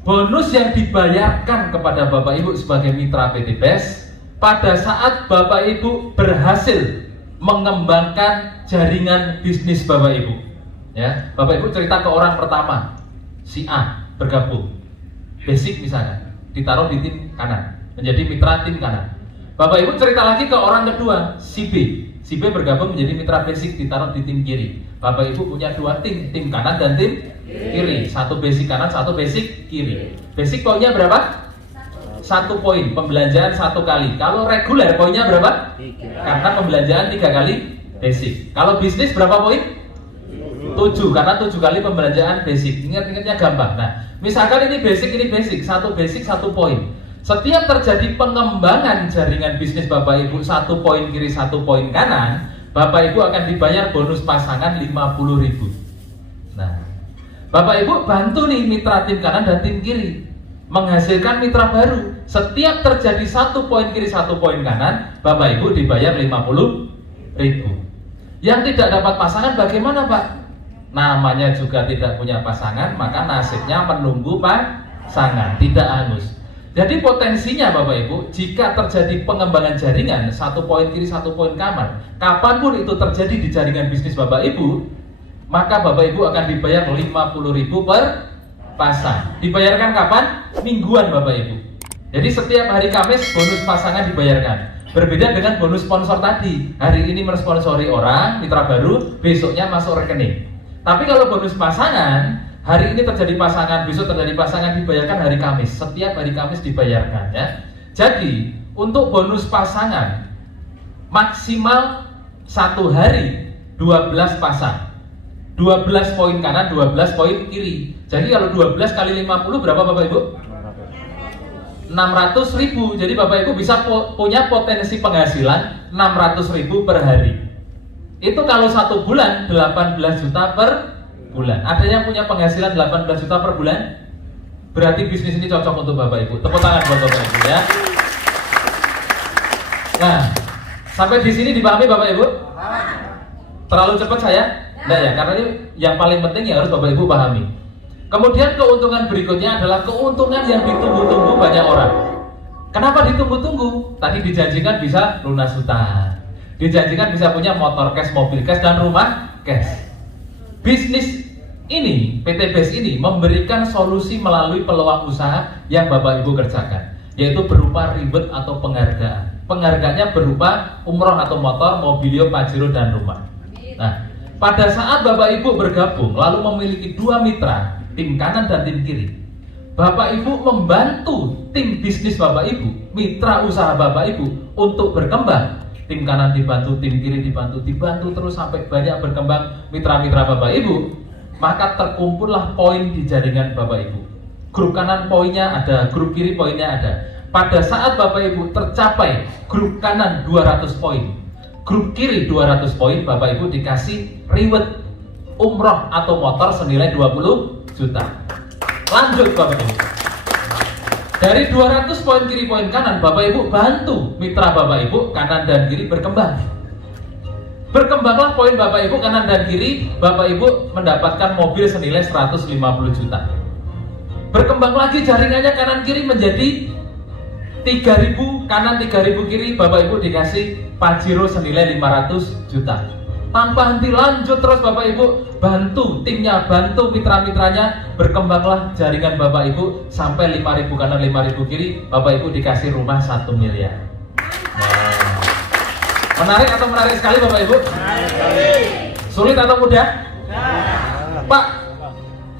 Bonus yang dibayarkan kepada Bapak Ibu sebagai mitra PT BES pada saat Bapak Ibu berhasil mengembangkan jaringan bisnis Bapak Ibu. Ya, Bapak Ibu cerita ke orang pertama, si A bergabung, basic misalnya, ditaruh di tim kanan, menjadi mitra tim kanan. Bapak Ibu cerita lagi ke orang kedua, si B bergabung menjadi mitra basic, ditaruh di tim kiri. Bapak Ibu punya 2 tim kanan dan tim kiri, 1 basic kanan, 1 basic kiri. Basic poinnya berapa? 1 poin, pembelanjaan 1 kali. Kalau reguler poinnya berapa? 3. Karena pembelanjaan 3 kali basic. Kalau bisnis berapa poin? 7, karena 7 kali pembelanjaan basic. Ingat-ingatnya gampang. Nah, misalkan ini basic, satu basic, 1 poin. Setiap terjadi pengembangan jaringan bisnis Bapak Ibu 1 poin kiri, 1 poin kanan, Bapak Ibu akan dibayar bonus pasangan 50.000. Nah, Bapak Ibu bantu nih mitra tim kanan dan tim kiri menghasilkan mitra baru. Setiap terjadi 1 poin kiri, 1 poin kanan, Bapak Ibu dibayar 50.000. Yang tidak dapat pasangan bagaimana, Pak? Namanya juga tidak punya pasangan, maka nasibnya menunggu pasangan, tidak hangus. Jadi potensinya Bapak Ibu, jika terjadi pengembangan jaringan 1 poin kiri, 1 poin kanan, kapanpun itu terjadi di jaringan bisnis Bapak Ibu, maka Bapak Ibu akan dibayar 50.000 per pasang. Dibayarkan kapan? Mingguan Bapak Ibu. Jadi setiap hari Kamis bonus pasangan dibayarkan. Berbeda dengan bonus sponsor tadi. Hari ini mensponsori orang, mitra baru, besoknya masuk rekening. Tapi kalau bonus pasangan, hari ini terjadi pasangan, besok terjadi pasangan, dibayarkan hari Kamis. Setiap hari Kamis dibayarkan ya. Jadi untuk bonus pasangan maksimal 1 hari 12 pasang. 12 poin kanan, 12 poin kiri. Jadi kalau 12 kali 50 berapa Bapak Ibu? 600.000. Jadi Bapak Ibu bisa punya potensi penghasilan 600.000 per hari. Itu kalau 1 bulan 18 juta per bulan. Ada yang punya penghasilan 18 juta per bulan? Berarti bisnis ini cocok untuk Bapak Ibu. Tepuk tangan buat Bapak Ibu ya. Nah, sampai di sini dipahami Bapak Ibu? Terlalu cepat saya? Nah ya, karena ini yang paling penting yang harus Bapak Ibu pahami. Kemudian keuntungan berikutnya adalah keuntungan yang ditunggu-tunggu banyak orang. Kenapa ditunggu-tunggu? Tadi dijanjikan bisa lunas hutang, dijanjikan bisa punya motor cash, mobil cash, dan rumah cash. Bisnis ini, PT BES ini memberikan solusi melalui peluang usaha yang Bapak Ibu kerjakan, yaitu berupa reward atau penghargaan. Penghargaannya berupa umroh atau motor, mobilio, pajero, dan rumah. Nah, pada saat Bapak Ibu bergabung lalu memiliki 2 mitra, tim kanan dan tim kiri, Bapak Ibu membantu tim bisnis Bapak Ibu, mitra usaha Bapak Ibu untuk berkembang. Tim kanan dibantu, tim kiri dibantu terus sampai banyak berkembang mitra-mitra Bapak Ibu. Maka terkumpullah poin di jaringan Bapak Ibu. Grup kanan poinnya ada, grup kiri poinnya ada. Pada saat Bapak Ibu tercapai grup kanan 200 poin, grup kiri 200 poin, Bapak Ibu dikasih reward umroh atau motor senilai 20 juta. Lanjut Bapak Ibu. Dari 200 poin kiri poin kanan, Bapak Ibu bantu mitra Bapak Ibu kanan dan kiri berkembang. Berkembanglah poin Bapak Ibu kanan dan kiri, Bapak Ibu mendapatkan mobil senilai 150 juta. Berkembang lagi jaringannya kanan kiri menjadi 3.000 kanan 3.000 kiri, Bapak Ibu dikasih pajero senilai 500 juta. Tanpa henti lanjut terus Bapak Ibu, bantu timnya, bantu mitra-mitranya, berkembanglah jaringan Bapak Ibu sampai 5.000 kanan 5.000 kiri, Bapak Ibu dikasih rumah 1 miliar. Nah, menarik atau menarik sekali Bapak Ibu? Sulit atau mudah? Pak,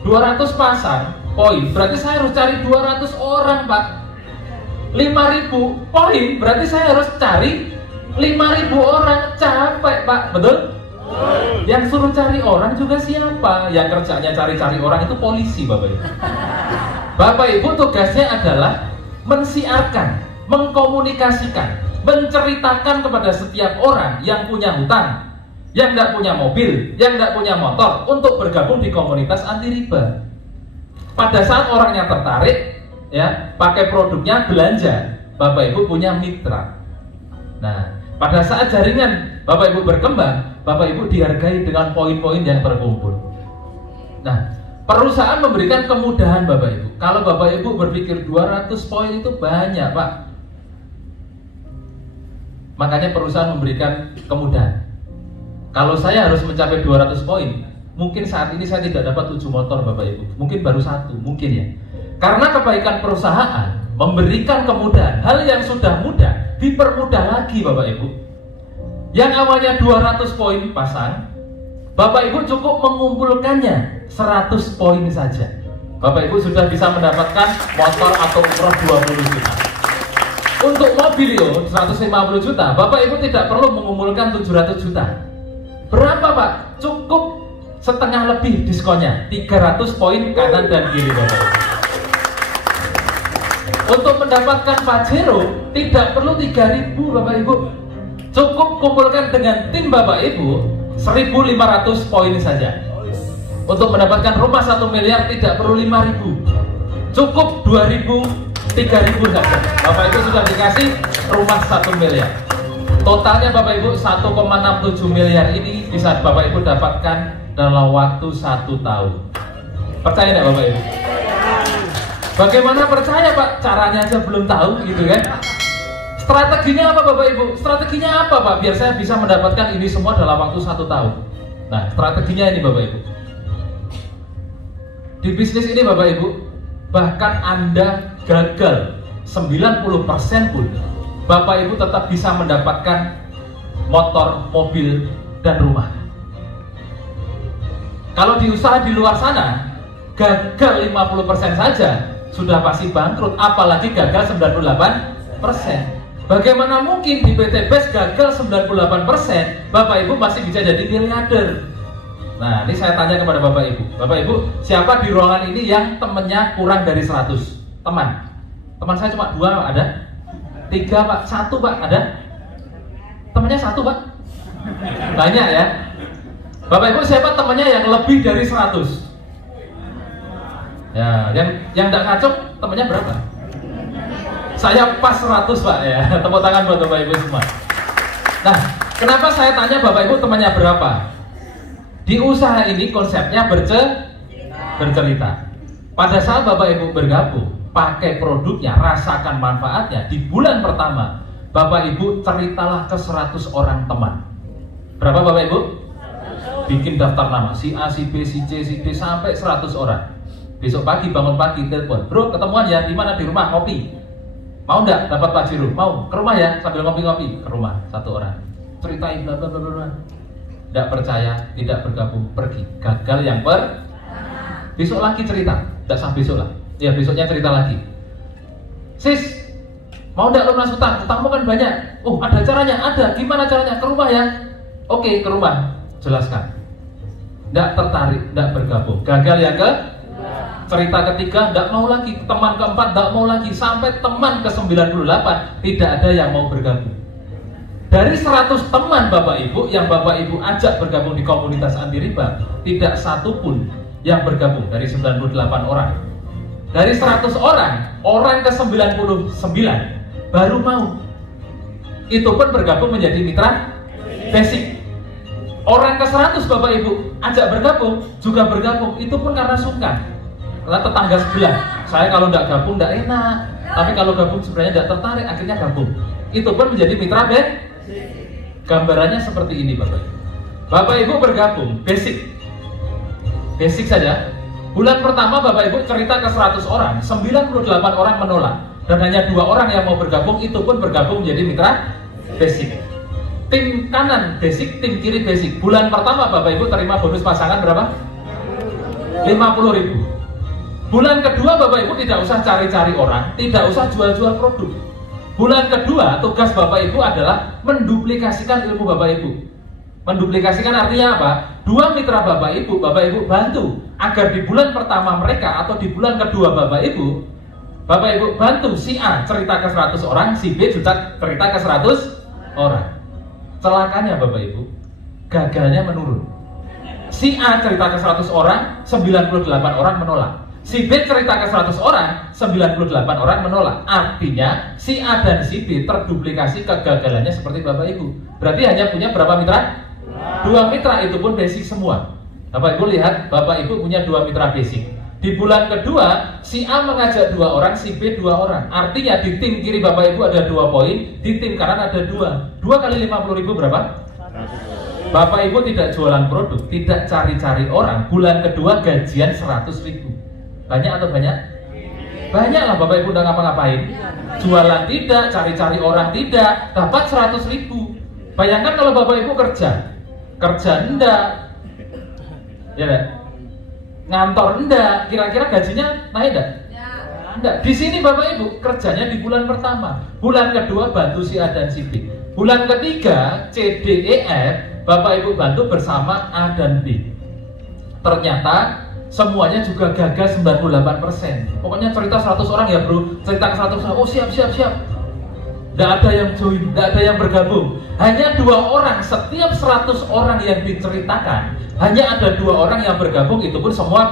200 pasang poin, berarti saya harus cari 200 orang Pak. 5.000 poin, berarti saya harus cari 5.000 orang. Capek Pak, betul? Yang suruh cari orang juga siapa? Yang kerjanya cari-cari orang itu polisi Bapak Ibu. Bapak Ibu tugasnya adalah mensiarkan, mengkomunikasikan, menceritakan kepada setiap orang yang punya hutang, yang nggak punya mobil, yang nggak punya motor, untuk bergabung di komunitas anti riba. Pada saat orangnya tertarik, ya pakai produknya, belanja, Bapak Ibu punya mitra. Nah, pada saat jaringan Bapak Ibu berkembang, Bapak Ibu dihargai dengan poin-poin yang terkumpul. Nah, perusahaan memberikan kemudahan Bapak Ibu. Kalau Bapak Ibu berpikir 200 poin itu banyak Pak, makanya perusahaan memberikan kemudahan. Kalau saya harus mencapai 200 poin, mungkin saat ini saya tidak dapat 7 motor Bapak Ibu, mungkin baru 1, mungkin ya. Karena kebaikan perusahaan memberikan kemudahan. Hal yang sudah mudah dipermudah lagi Bapak Ibu. Yang awalnya 200 poin pasang, Bapak Ibu cukup mengumpulkannya 100 poin saja, Bapak Ibu sudah bisa mendapatkan motor atau umroh 20 juta. Untuk mobilio 150 juta, Bapak Ibu tidak perlu mengumpulkan 700 juta. Berapa Pak? Cukup setengah lebih diskonnya, 300 poin kanan dan kiri Bapak Ibu. Untuk mendapatkan Pajero tidak perlu 3.000 Bapak Ibu, cukup kumpulkan dengan tim Bapak Ibu 1.500 poin saja. Untuk mendapatkan rumah 1 miliar tidak perlu 5.000, cukup 2.000, 3.000 saja. Bapak Ibu sudah dikasih rumah 1 miliar. Totalnya Bapak Ibu 1,67 miliar ini bisa Bapak Ibu dapatkan dalam waktu 1 tahun. Percaya tidak Bapak Ibu? Bagaimana percaya Pak? Caranya aja belum tahu gitu kan? Strateginya apa Bapak Ibu? Strateginya apa Pak? Biar saya bisa mendapatkan ini semua dalam waktu 1 tahun. Nah, strateginya ini Bapak Ibu. Di bisnis ini Bapak Ibu, bahkan Anda gagal 90% pun, Bapak Ibu tetap bisa mendapatkan motor, mobil, dan rumah. Kalau di usaha di luar sana, gagal 50% saja sudah pasti bangkrut, apalagi gagal 98%. Bagaimana mungkin di PT BES gagal 98%, Bapak Ibu masih bisa jadi miliarder? Nah, ini saya tanya kepada Bapak Ibu. Bapak Ibu, siapa di ruangan ini yang temannya kurang dari 100? Teman saya cuma 2 Pak, ada? 3 Pak, 1 Pak, ada? Temannya 1 Pak? Banyak ya? Bapak Ibu, siapa temannya yang lebih dari 100? Ya, yang tidak kacau temannya berapa? Saya pas 100 Pak ya. Tepuk tangan buat Bapak Ibu semua. Nah, kenapa saya tanya Bapak Ibu temannya berapa? Di usaha ini konsepnya bercerita. Pada saat Bapak Ibu bergabung, pakai produknya, rasakan manfaatnya, di bulan pertama Bapak Ibu ceritalah ke 100 orang teman. Berapa Bapak Ibu? Bikin daftar nama, si A, si B, si C, si D, sampai 100 orang. Besok pagi bangun pagi telepon, bro ketemuan ya, di mana? Di rumah, ngopi. Mau nggak dapat Pajero? Mau, ke rumah ya, sambil ngopi-ngopi. Ke rumah, 1 orang. Ceritain bla bla bla bla. Tidak percaya, tidak bergabung, pergi. Gagal yang besok lagi cerita, tidak sah besok lah. Ya besoknya cerita lagi. Sis, mau nggak lunas utang? Utangmu kan banyak. Oh ada caranya, ada. Gimana caranya? Ke rumah ya. Oke, ke rumah. Jelaskan. Tidak tertarik, tidak bergabung. Gagal yang cerita ketiga, tidak mau lagi. Teman keempat, tidak mau lagi. Sampai teman ke-98, tidak ada yang mau bergabung. Dari 100 teman Bapak Ibu yang Bapak Ibu ajak bergabung di komunitas anti riba, tidak satu pun yang bergabung dari 98 orang. Dari 100 orang ke-99 baru mau. Itu pun bergabung menjadi mitra basic. Orang ke-100 Bapak Ibu ajak bergabung, juga bergabung, itu pun karena sungkan. Karena tetangga sebelah, saya kalau tidak gabung tidak enak, tapi kalau gabung sebenarnya tidak tertarik, akhirnya gabung. Itu pun menjadi mitra basic. Gambarannya seperti ini Bapak Ibu. Bapak Ibu bergabung, basic saja. Bulan pertama Bapak Ibu cerita ke 100 orang, 98 orang menolak, dan hanya 2 orang yang mau bergabung, itu pun bergabung menjadi mitra basic. Tim kanan basic, tim kiri basic. Bulan pertama Bapak Ibu terima bonus pasangan berapa? 50.000. Bulan kedua Bapak Ibu tidak usah cari-cari orang, tidak usah jual-jual produk. Bulan kedua tugas Bapak Ibu adalah menduplikasikan ilmu Bapak Ibu. Menduplikasikan artinya apa? 2 mitra Bapak Ibu bantu agar di bulan pertama mereka atau di bulan kedua Bapak Ibu bantu si A cerita ke 100 orang, si B juga cerita ke 100 orang. Celakanya Bapak Ibu, gagalnya menurun. Si A cerita ke 100 orang, 98 orang menolak. Si B cerita ke 100 orang, 98 orang menolak. Artinya si A dan si B terduplikasi kegagalannya seperti Bapak Ibu. Berarti hanya punya berapa mitra? 2 mitra, itu pun basic semua. Bapak Ibu lihat, Bapak Ibu punya 2 mitra basic. Di bulan kedua, si A mengajak 2 orang, si B 2 orang. Artinya di tim kiri Bapak Ibu ada 2 poin, di tim kanan ada 2. 2 kali 50.000 berapa? Bapak Ibu tidak jualan produk, tidak cari-cari orang. Bulan kedua gajian 100.000. Banyak atau banyak? Banyak lah Bapak Ibu udah ngapa-ngapain. Jualan tidak, cari-cari orang tidak, dapat 100.000. Bayangkan kalau Bapak Ibu kerja enggak, ya enggak? Ngantor enggak, kira-kira gajinya naik enggak? Enggak. Di sini Bapak Ibu kerjanya di bulan pertama, bulan kedua bantu si A dan si B, bulan ketiga C, D, E, F Bapak Ibu bantu bersama A dan B. Ternyata semuanya juga gagal 98%. Pokoknya cerita 100 orang ya bro, cerita ke 100 orang, oh siap. Tidak ada yang join, tidak ada yang bergabung. Hanya 2 orang, setiap 100 orang yang diceritakan, hanya ada 2 orang yang bergabung, itu pun semua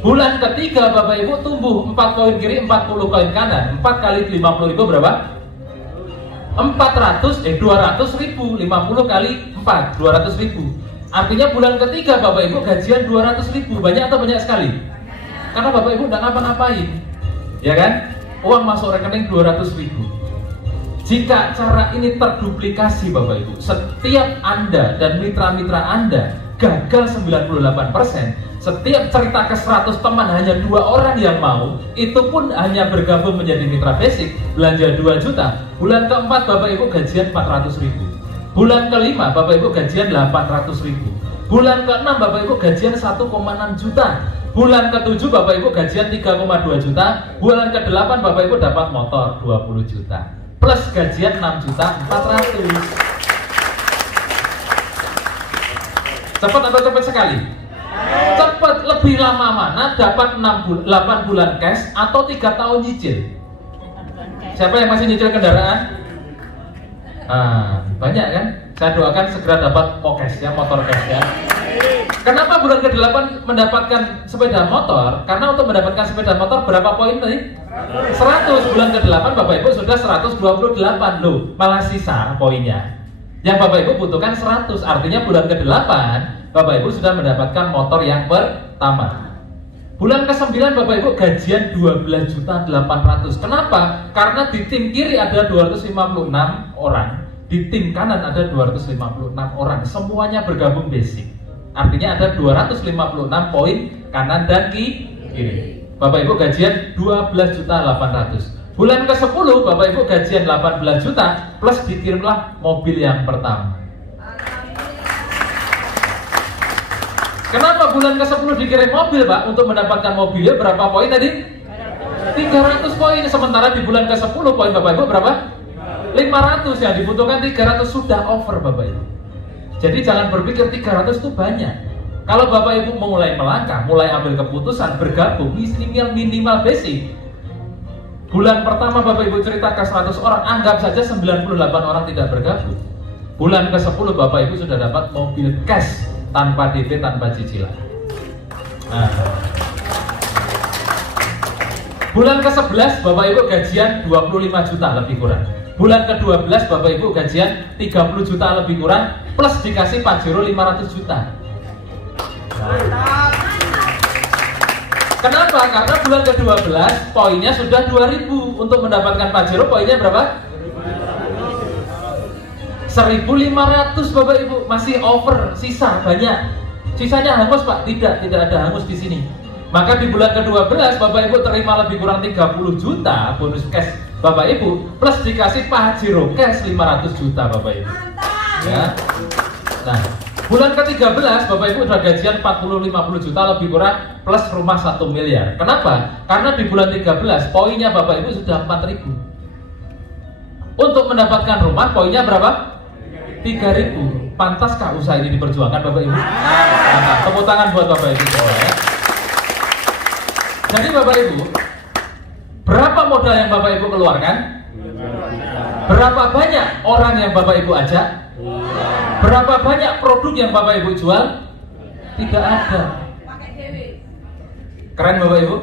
Bulan ketiga Bapak Ibu tumbuh 4 koin kiri, 40 koin kanan. 4 kali 50 ribu berapa? 200 ribu. 50 kali 4, 200 ribu. Artinya bulan ketiga Bapak Ibu gajian 200 ribu. Banyak atau banyak sekali? Karena Bapak Ibu tidak ngapa-ngapain, ya kan? Uang masuk rekening 200 ribu. Jika cara ini terduplikasi Bapak Ibu, setiap Anda dan mitra-mitra Anda gagal 98%, setiap cerita ke 100 teman hanya 2 orang yang mau, itu pun hanya bergabung menjadi mitra basic, belanja 2 juta. Bulan keempat Bapak Ibu gajian 400 ribu. Bulan kelima Bapak Ibu gajian 800 ribu. Bulan keenam Bapak Ibu gajian 1,6 juta. Bulan ke-7 Bapak Ibu gajian 3,2 juta. Bulan ke-8 Bapak Ibu dapat motor 20 juta. Plus gajian 6.400.000. Cepat atau cepat sekali? Cepat. Lebih lama mana? Dapat 8 bulan cash atau 3 tahun nyicil? Siapa yang masih nyicil kendaraan? Banyak kan? Saya doakan segera dapat cash ya, motor cash ya. Kenapa bulan ke-8 mendapatkan sepeda motor? Karena untuk mendapatkan sepeda motor berapa poin tadi? 100. Bulan ke-8 Bapak Ibu sudah 128 loh, malah sisa poinnya. Yang Bapak Ibu butuhkan 100. Artinya bulan ke-8 Bapak Ibu sudah mendapatkan motor yang pertama. Bulan ke-9 Bapak Ibu gajian 12.800.000. Kenapa? Karena di tim kiri ada 256 orang, di tim kanan ada 256 orang. Semuanya bergabung basic. Artinya ada 256 poin kanan dan kiri. Bapak Ibu gajian 12.800.000. Bulan ke-10 Bapak Ibu gajian 18 juta plus dikirimlah mobil yang pertama. Kenapa bulan ke-10 dikirim mobil Pak? Untuk mendapatkan mobilnya berapa poin tadi? 300 poin. Sementara di bulan ke-10 poin Bapak Ibu berapa? 500. Yang dibutuhkan 300 sudah over Bapak Ibu. Jadi jangan berpikir 300 itu banyak. Kalau Bapak Ibu mulai melangkah, mulai ambil keputusan, bergabung, minimal basic. Bulan pertama Bapak Ibu cerita ke 100 orang, anggap saja 98 orang tidak bergabung. Bulan ke-10 Bapak Ibu sudah dapat mobil cash tanpa DP, tanpa cicilan. Bulan ke-11 Bapak Ibu gajian 25 juta lebih kurang. Bulan ke-12 Bapak Ibu gajian 30 juta lebih kurang plus dikasih Pajero 500 juta. Kenapa? Karena bulan ke-12 poinnya sudah 2000. Untuk mendapatkan Pajero poinnya berapa? 1.500 Bapak Ibu. Masih over, sisa banyak. Sisanya hangus Pak? Tidak ada hangus di sini. Maka di bulan ke-12 Bapak Ibu terima lebih kurang 30 juta bonus cash Bapak Ibu plus dikasih Pajero cash 500 juta Bapak Ibu. Ya. Nah, bulan ke-13 Bapak Ibu sudah gajian 40-50 juta lebih kurang plus rumah 1 miliar. Kenapa? Karena di bulan 13 poinnya Bapak Ibu sudah 4.000. Untuk mendapatkan rumah poinnya berapa? 3.000. Pantaskah usaha ini diperjuangkan Bapak Ibu? Nah, tepuk tangan buat Bapak Ibu semua ya. Jadi Bapak Ibu, berapa modal yang Bapak Ibu keluarkan? Berapa banyak orang yang Bapak Ibu ajak? Berapa banyak produk yang Bapak Ibu jual? Tidak ada. Keren Bapak Ibu?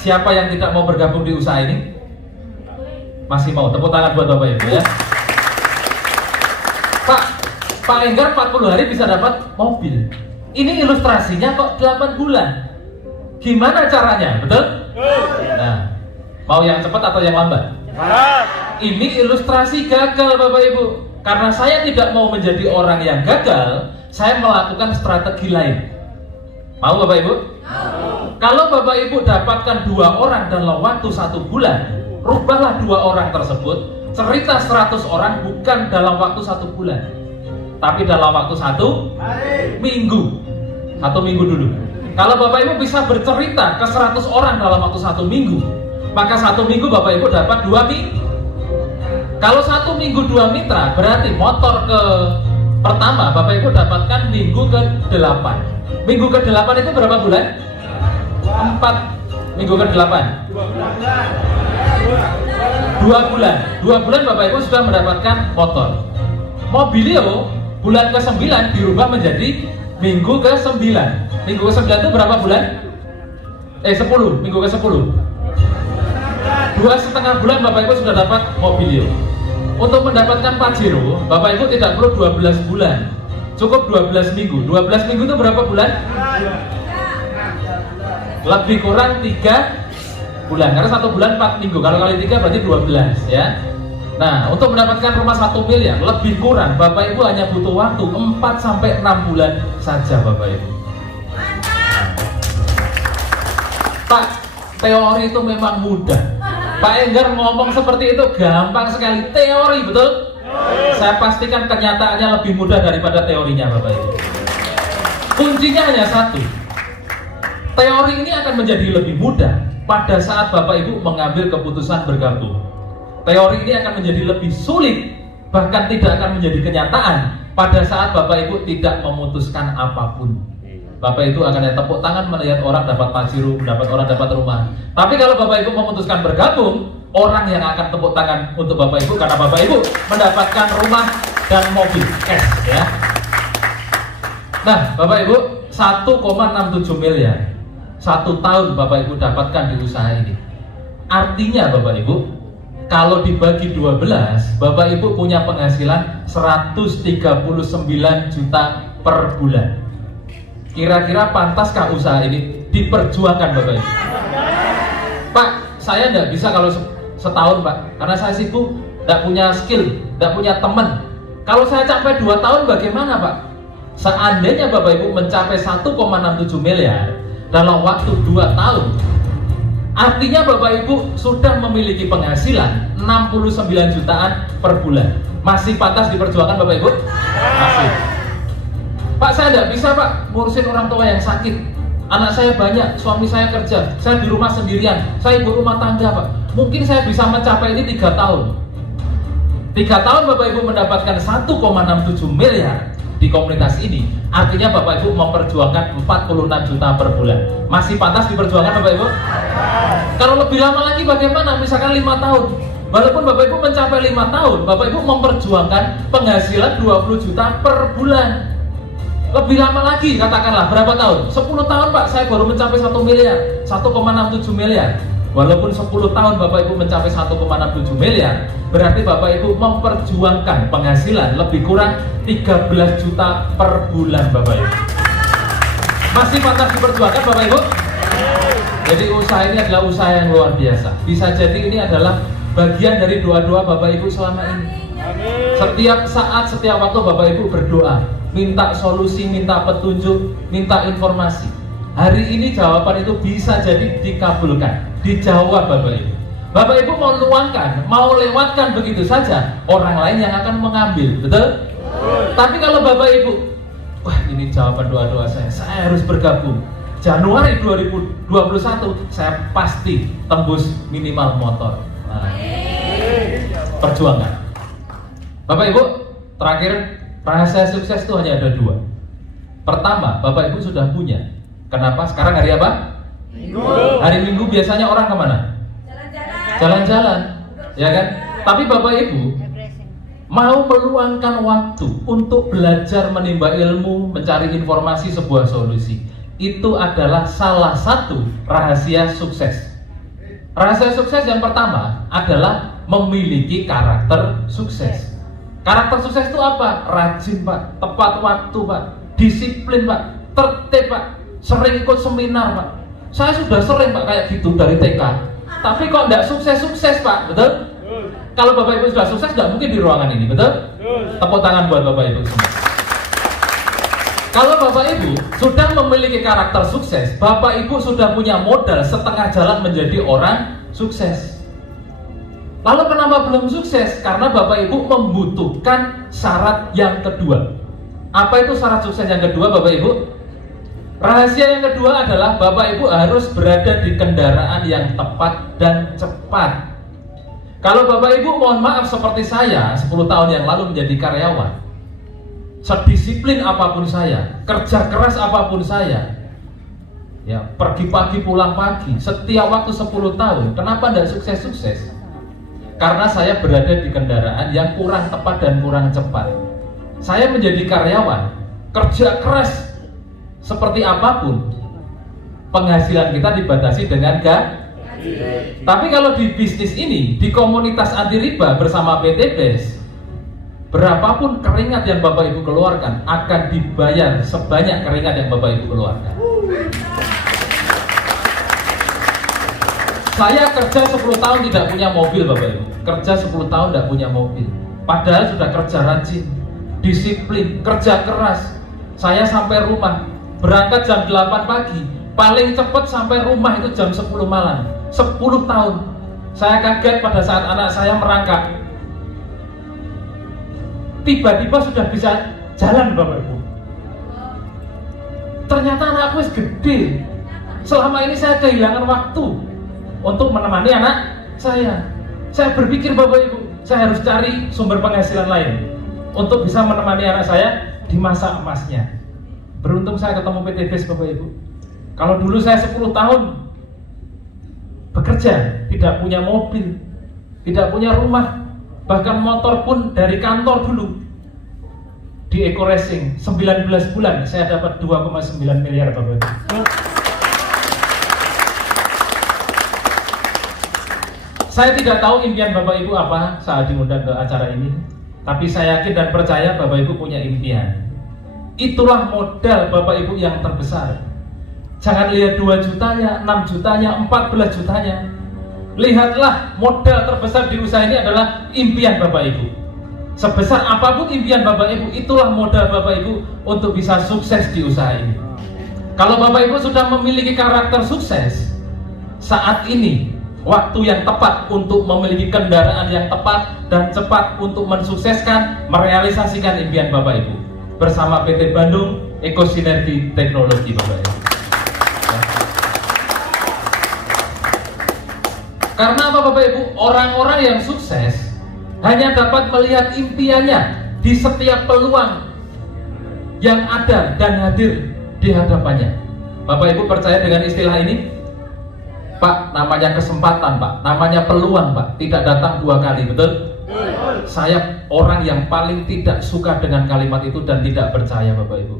Siapa yang tidak mau bergabung di usaha ini? Masih mau? Tepuk tangan buat Bapak Ibu ya. Pak Enggar 40 hari bisa dapat mobil. Ini ilustrasinya kok 8 bulan. Gimana caranya? Betul? Nah, mau yang cepat atau yang lambat? Ini ilustrasi gagal Bapak Ibu. Karena saya tidak mau menjadi orang yang gagal, saya melakukan strategi lain. Mau Bapak Ibu? Kalau Bapak Ibu dapatkan 2 orang dalam waktu 1 bulan, rubahlah 2 orang tersebut. Cerita 100 orang bukan dalam waktu 1 bulan, tapi dalam waktu 1 minggu. 1 minggu dulu. Kalau Bapak Ibu bisa bercerita ke 100 orang dalam waktu 1 minggu, maka 1 minggu Bapak Ibu dapat 2 minggu. Kalau 1 minggu 2 mitra, berarti motor ke pertama Bapak Ibu dapatkan minggu ke-8. Minggu ke-8 itu berapa bulan? 4. Minggu ke-8 2 bulan. 2 bulan Bapak Ibu sudah mendapatkan motor. Mobilio bulan ke-9 dirubah menjadi minggu ke-9. Minggu ke-9 itu berapa bulan? 10. Minggu ke-10 2,5 bulan Bapak Ibu sudah dapat mobilio. Untuk mendapatkan Pajero, Bapak Ibu tidak perlu 12 bulan, cukup 12 minggu. 12 minggu itu berapa bulan? Lebih kurang 3 bulan, karena 1 bulan 4 minggu. Kalau kali 3 berarti 12 ya. Nah, untuk mendapatkan rumah 1 miliar lebih kurang Bapak Ibu hanya butuh waktu 4-6 bulan saja Bapak Ibu. Pak, teori itu memang mudah. Pak Enggar ngomong seperti itu gampang sekali, teori, betul? Saya pastikan kenyataannya lebih mudah daripada teorinya Bapak Ibu. Kuncinya hanya satu. Teori ini akan menjadi lebih mudah pada saat Bapak Ibu mengambil keputusan bergabung. Teori ini akan menjadi lebih sulit, bahkan tidak akan menjadi kenyataan pada saat Bapak Ibu tidak memutuskan apapun. Bapak Ibu akan ada tepuk tangan melihat orang dapat Pajero, mendapat orang dapat rumah. Tapi kalau Bapak Ibu memutuskan bergabung, orang yang akan tepuk tangan untuk Bapak Ibu karena Bapak Ibu mendapatkan rumah dan mobil cash ya. Nah, Bapak Ibu 1,67 miliar 1 tahun Bapak Ibu dapatkan di usaha ini. Artinya Bapak Ibu, kalau dibagi 12, Bapak Ibu punya penghasilan 139 juta per bulan. Kira-kira pantaskah usaha ini diperjuangkan Bapak Ibu? Pak, saya tidak bisa kalau setahun Pak, karena saya sibuk, tidak punya skill, tidak punya teman. Kalau saya capai 2 tahun bagaimana Pak? Seandainya Bapak Ibu mencapai 1,67 miliar dalam waktu 2 tahun, artinya Bapak Ibu sudah memiliki penghasilan 69 jutaan per bulan. Masih pantas diperjuangkan Bapak Ibu? Masih. Pak, saya tidak bisa Pak ngurusin orang tua yang sakit. Anak saya banyak, suami saya kerja, saya di rumah sendirian, saya ibu rumah tangga Pak. Mungkin saya bisa mencapai ini 3 tahun. 3 tahun Bapak Ibu mendapatkan 1,67 miliar di komunitas ini. Artinya Bapak Ibu memperjuangkan 46 juta per bulan. Masih pantas diperjuangkan Bapak Ibu? Kalau lebih lama lagi bagaimana? Misalkan 5 tahun. Walaupun Bapak Ibu mencapai 5 tahun, Bapak Ibu memperjuangkan penghasilan 20 juta per bulan. Lebih lama lagi, katakanlah berapa tahun? 10 tahun Pak, saya baru mencapai 1 miliar 1,67 miliar. Walaupun 10 tahun Bapak Ibu mencapai 1,67 miliar, berarti Bapak Ibu memperjuangkan penghasilan lebih kurang 13 juta per bulan Bapak Ibu. Masih pantas diperjuangkan Bapak Ibu? Jadi usaha ini adalah usaha yang luar biasa. Bisa jadi ini adalah bagian dari doa-doa Bapak Ibu selama ini. Setiap saat, setiap waktu Bapak Ibu berdoa, minta solusi, minta petunjuk, minta informasi. Hari ini jawaban itu bisa jadi dikabulkan, dijawab Bapak Ibu. Bapak Ibu mau luangkan, mau lewatkan begitu saja, orang lain yang akan mengambil, betul? Tapi kalau Bapak Ibu, wah ini jawaban doa-doa saya harus bergabung. Januari 2021 saya pasti tembus minimal motor. Nah, perjuangan. Bapak Ibu, terakhir, rahasia sukses itu hanya ada 2. Pertama, Bapak Ibu sudah punya. Kenapa? Sekarang hari apa? Minggu. Hari Minggu biasanya orang kemana? Jalan-jalan, ya kan? Tapi Bapak Ibu mau meluangkan waktu untuk belajar menimba ilmu, mencari informasi sebuah solusi. Itu adalah salah satu rahasia sukses. Rahasia sukses yang pertama adalah memiliki karakter sukses. Karakter sukses itu apa? Rajin Pak, tepat waktu Pak, disiplin Pak, tertib Pak, sering ikut seminar Pak. Saya sudah sering Pak kayak gitu dari TK. Tapi kok tidak sukses-sukses Pak, betul? Kalau Bapak Ibu sudah sukses, tidak mungkin di ruangan ini, betul? Tepuk tangan buat Bapak Ibu semua. Kalau Bapak Ibu sudah memiliki karakter sukses, Bapak Ibu sudah punya modal setengah jalan menjadi orang sukses. Lalu kenapa belum sukses? Karena Bapak Ibu membutuhkan syarat yang kedua. Apa itu syarat sukses yang kedua Bapak Ibu? Rahasia yang kedua adalah Bapak Ibu harus berada di kendaraan yang tepat dan cepat. Kalau Bapak Ibu mohon maaf seperti saya 10 tahun yang lalu menjadi karyawan, sedisiplin apapun saya, kerja keras apapun saya, ya pergi pagi pulang pagi, setiap waktu 10 tahun, kenapa tidak sukses-sukses? Karena saya berada di kendaraan yang kurang tepat dan kurang cepat. Saya menjadi karyawan, kerja keras seperti apapun, penghasilan kita dibatasi dengan gaji. Tapi kalau di bisnis ini, di komunitas anti riba bersama PT BES, berapapun keringat yang Bapak Ibu keluarkan akan dibayar sebanyak keringat yang Bapak Ibu keluarkan. Saya kerja 10 tahun tidak punya mobil Bapak Ibu. Kerja 10 tahun tidak punya mobil. Padahal sudah kerja rajin, disiplin, kerja keras. Saya sampai rumah, berangkat jam 8 pagi, paling cepat sampai rumah itu jam 10 malam. 10 tahun. Saya kaget pada saat anak saya merangkak. Tiba-tiba sudah bisa jalan Bapak Ibu. Ternyata anakku gede. Selama ini saya kehilangan waktu untuk menemani anak saya. Saya berpikir Bapak Ibu, saya harus cari sumber penghasilan lain untuk bisa menemani anak saya di masa emasnya. Beruntung saya ketemu PT BES Bapak Ibu. Kalau dulu saya 10 tahun bekerja, tidak punya mobil, tidak punya rumah, bahkan motor pun dari kantor dulu. Di Eco Racing 19 bulan saya dapat 2,9 miliar Bapak Ibu. Saya tidak tahu impian Bapak Ibu apa saat diundang ke acara ini, tapi saya yakin dan percaya Bapak Ibu punya impian. Itulah modal Bapak Ibu yang terbesar. Jangan lihat 2 jutanya, 6 jutanya, 14 jutanya. Lihatlah modal terbesar di usaha ini adalah impian Bapak Ibu. Sebesar apapun impian Bapak Ibu, itulah modal Bapak Ibu untuk bisa sukses di usaha ini. Kalau Bapak Ibu sudah memiliki karakter sukses, saat ini waktu yang tepat untuk memiliki kendaraan yang tepat dan cepat untuk mensukseskan, merealisasikan impian Bapak Ibu bersama PT Bandung Ekosinergi Teknologi Bapak Ibu. Karena apa Bapak Ibu? Orang-orang yang sukses hanya dapat melihat impiannya di setiap peluang yang ada dan hadir di hadapannya. Bapak Ibu percaya dengan istilah ini? Pak, namanya kesempatan Pak, namanya peluang Pak, tidak datang 2 kali, betul? Saya orang yang paling tidak suka dengan kalimat itu dan tidak percaya Bapak Ibu.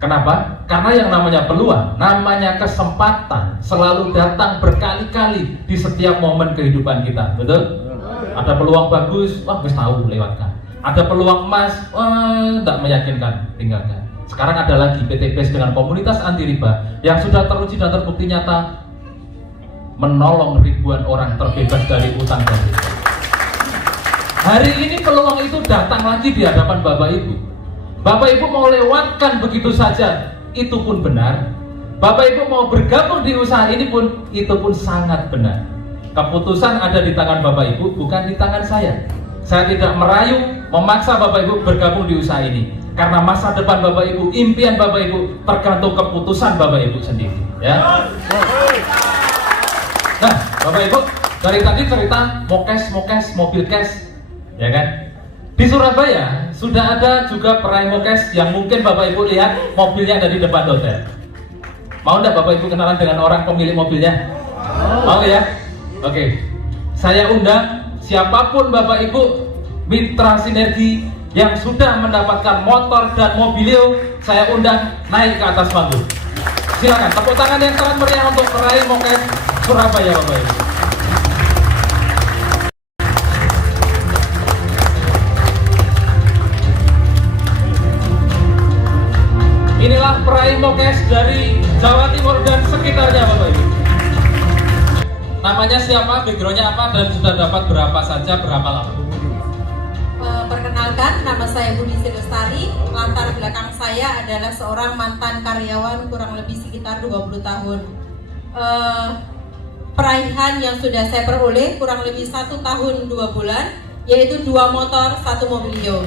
Kenapa? Karena yang namanya peluang, namanya kesempatan selalu datang berkali-kali di setiap momen kehidupan kita, betul? Ada peluang bagus, wah wis tahu lewatkan. Ada peluang emas, wah tidak meyakinkan, tinggalkan. Sekarang ada lagi PT BES dengan komunitas anti riba yang sudah teruji dan terbukti nyata menolong ribuan orang terbebas dari utang dan riba. Hari ini peluang itu datang lagi di hadapan Bapak Ibu. Bapak Ibu mau lewatkan begitu saja, itu pun benar. Bapak Ibu mau bergabung di usaha ini pun, itu pun sangat benar. Keputusan ada di tangan Bapak Ibu, bukan di tangan saya. Saya tidak merayu, memaksa Bapak Ibu bergabung di usaha ini. Karena masa depan Bapak Ibu, impian Bapak Ibu, tergantung keputusan Bapak Ibu sendiri. Ya. Nah, Bapak Ibu, dari tadi cerita mokes, mobil cash, ya kan? Di Surabaya sudah ada juga peraih mokes yang mungkin Bapak Ibu lihat mobilnya ada di depan hotel. Mau enggak Bapak Ibu kenalan dengan orang pemilik mobilnya? Mau ya? Oke. Saya undang siapapun Bapak Ibu mitra sinergi yang sudah mendapatkan motor dan mobilio, saya undang naik ke atas panggung. Silakan tepuk tangan yang sangat meriah untuk peraih mokes Surabaya Bapak Ibu. Inilah peraih mokes dari Jawa Timur dan sekitarnya Bapak Ibu. Namanya siapa, backgroundnya apa, dan sudah dapat berapa saja, berapa lama? Perkenalkan, nama saya Budi Lestari. Latar belakang saya adalah seorang mantan karyawan kurang lebih sekitar 20 tahun. Peraihan yang sudah saya peroleh kurang lebih 1 tahun 2 bulan, yaitu 2 motor, 1 mobilio.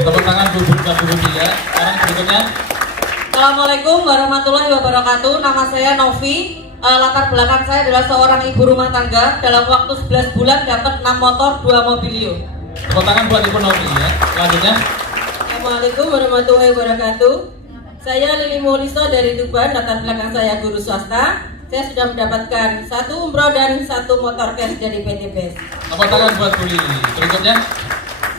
Tepuk tangan Bu Budi dan Bu Budi ya. Sekarang berikutnya. Assalamualaikum warahmatullahi wabarakatuh. Nama saya Novi. Latar belakang saya adalah seorang ibu rumah tangga. Dalam waktu 11 bulan dapat 6 motor, 2 mobilio. Tepuk tangan buat Ibu Novi ya. Selanjutnya. Assalamualaikum warahmatullahi wabarakatuh. Saya Lili Mauliso dari Tuban, latar belakang saya guru swasta. Saya sudah mendapatkan 1 umroh dan 1 motor cash dari PT BES. Tepuk tangan buat Bu Lili. Berikutnya.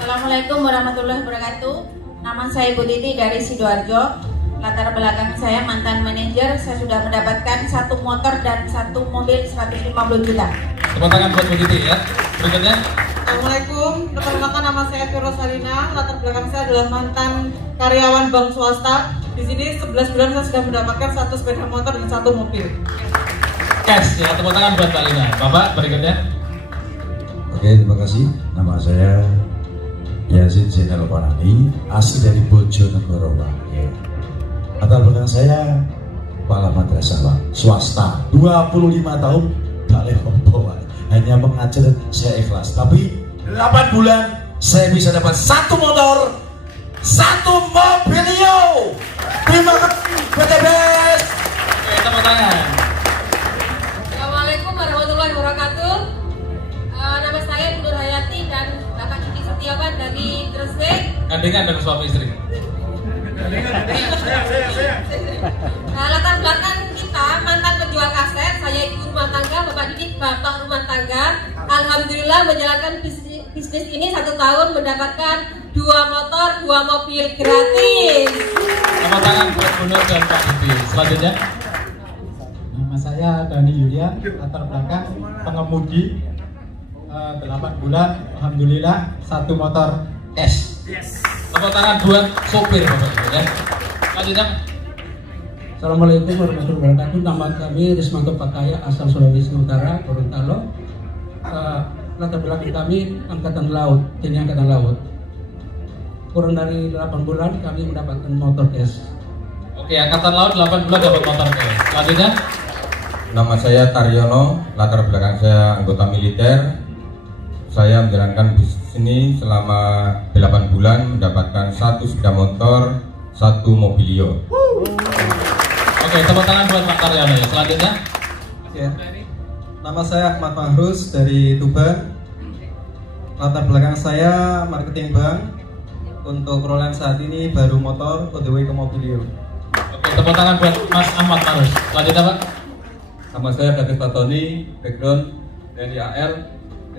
Assalamualaikum warahmatullahi wabarakatuh. Nama saya Ibu Titi dari Sidoarjo. Latar belakang saya mantan manajer. Saya sudah mendapatkan 1 motor dan 1 mobil 150 juta. Tepuk tangan buat Bu Titi ya. Berikutnya. Assalamualaikum, perkenalkan nama saya Viro Salina. Latar belakang saya adalah mantan karyawan bank swasta. Di sini 11 bulan saya sudah mendapatkan 1 sepeda motor dan 1 mobil. Cash ya, tepuk tangan buat Mbak Lina. Bapak berikutnya. Oke, terima kasih. Nama saya Yazid Zainal Panani, asli dari Bojonegoro, Pak. Ya. Latar belakang saya kepala madrasah, Pak. Swasta, 25 tahun, balik Pak. Hanya mengajar, saya ikhlas. Tapi 8 bulan saya bisa dapat 1 motor, 1 mobilio. Terima kasih PT BES. Oke, tepuk tangan. Assalamualaikum warahmatullahi wabarakatuh. Nama saya Nur Hayati dan Bapak Didi Setiawan dari Gresik. Gandengan dengan suami istri. Latar belakang kita mantan penjual kaset, saya ibu rumah tangga, Bapak Didi bapak rumah tangga. Alhamdulillah menjalankan bisnis ini 1 tahun mendapatkan 2 motor, 2 mobil gratis. Tepuk tangan buat Bu Nur dan Pak Didi. Selanjutnya. Nama saya Dani Yulian, latar belakang pengemudi, 8 bulan, alhamdulillah 1 motor cash. Tepuk tangan buat sopir Bapak Ibu ya. Selanjutnya. Assalamualaikum warahmatullahi wabarakatuh. Nama kami Rismanto Pakaya, asal Sulawesi Utara, Gorontalo. Latar belakang kami Angkatan Laut, TNI Angkatan Laut. Kurang dari 8 bulan kami mendapatkan motor cash. Oke, Angkatan Laut 8 bulan dapat motor cash. Selanjutnya. Nama saya Taryono, latar belakang saya anggota militer. Saya menjalankan bisnis ini selama 8 bulan, mendapatkan 1 sepeda motor, 1 mobilio. Oke, tepuk tangan buat Pak Taryono ya. Selanjutnya. Ya. Nama saya Ahmad Mahrus dari Tuban. Latar belakang saya marketing bank. Untuk perolehan saat ini baru motor, on the way ke mobilio. Oke, tepuk tangan buat Mas Ahmad Marus. Selanjutnya Pak. Nama saya David Fatoni, background dari AL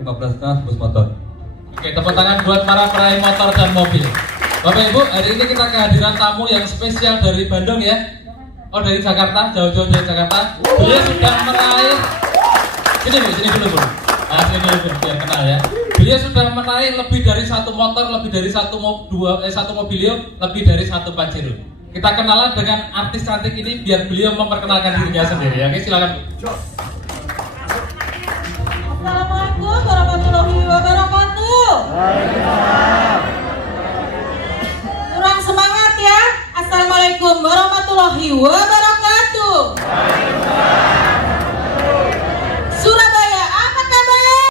15 tahun bus motor. Oke, tepuk tangan buat para peraih motor dan mobil. Bapak Ibu, hari ini kita kehadiran tamu yang spesial dari Bandung ya. Oh, dari Jakarta, jauh-jauh dari Jakarta. Beliau sudah meraih. Sini dulu Bu. Sini dulu biar kenal ya. Beliau sudah meraih lebih dari 1 motor, lebih dari 1 mobilio, lebih dari 1 Pajero. Kita kenalan dengan artis cantik ini biar beliau memperkenalkan dirinya sendiri ya. Oke, silakan. Assalamualaikum warahmatullahi wabarakatuh. Kurang semangat ya. Assalamualaikum warahmatullahi wabarakatuh. Surabaya, apa kabar?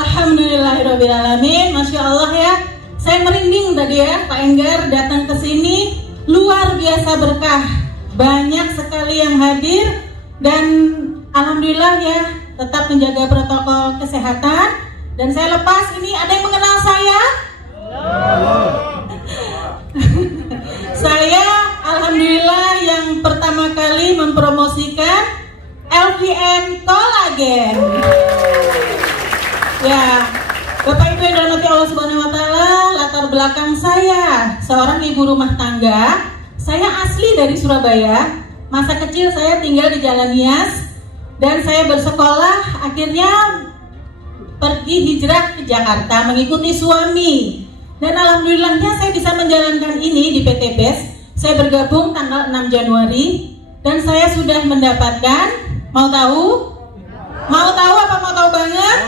Alhamdulillahirobbilalamin. Masya Allah ya. Saya merinding tadi ya, Pak Enggar datang ke sini, luar biasa berkah. Banyak sekali yang hadir dan alhamdulillah ya, tetap menjaga protokol kesehatan. Dan saya lepas ini, ada yang mengenal saya? Saya alhamdulillah yang pertama kali mempromosikan LVN Collagen. Ya, Bapak Ibu yang dirahmati Allah Subhanahu wa taala, latar belakang saya seorang ibu rumah tangga. Saya asli dari Surabaya. Masa kecil saya tinggal di Jalan Nias dan saya bersekolah, akhirnya pergi hijrah ke Jakarta mengikuti suami. Dan alhamdulillahnya saya bisa menjalankan ini di PT BES. Saya bergabung tanggal 6 Januari dan saya sudah mendapatkan, mau tahu? Mau tahu apa mau tahu banget?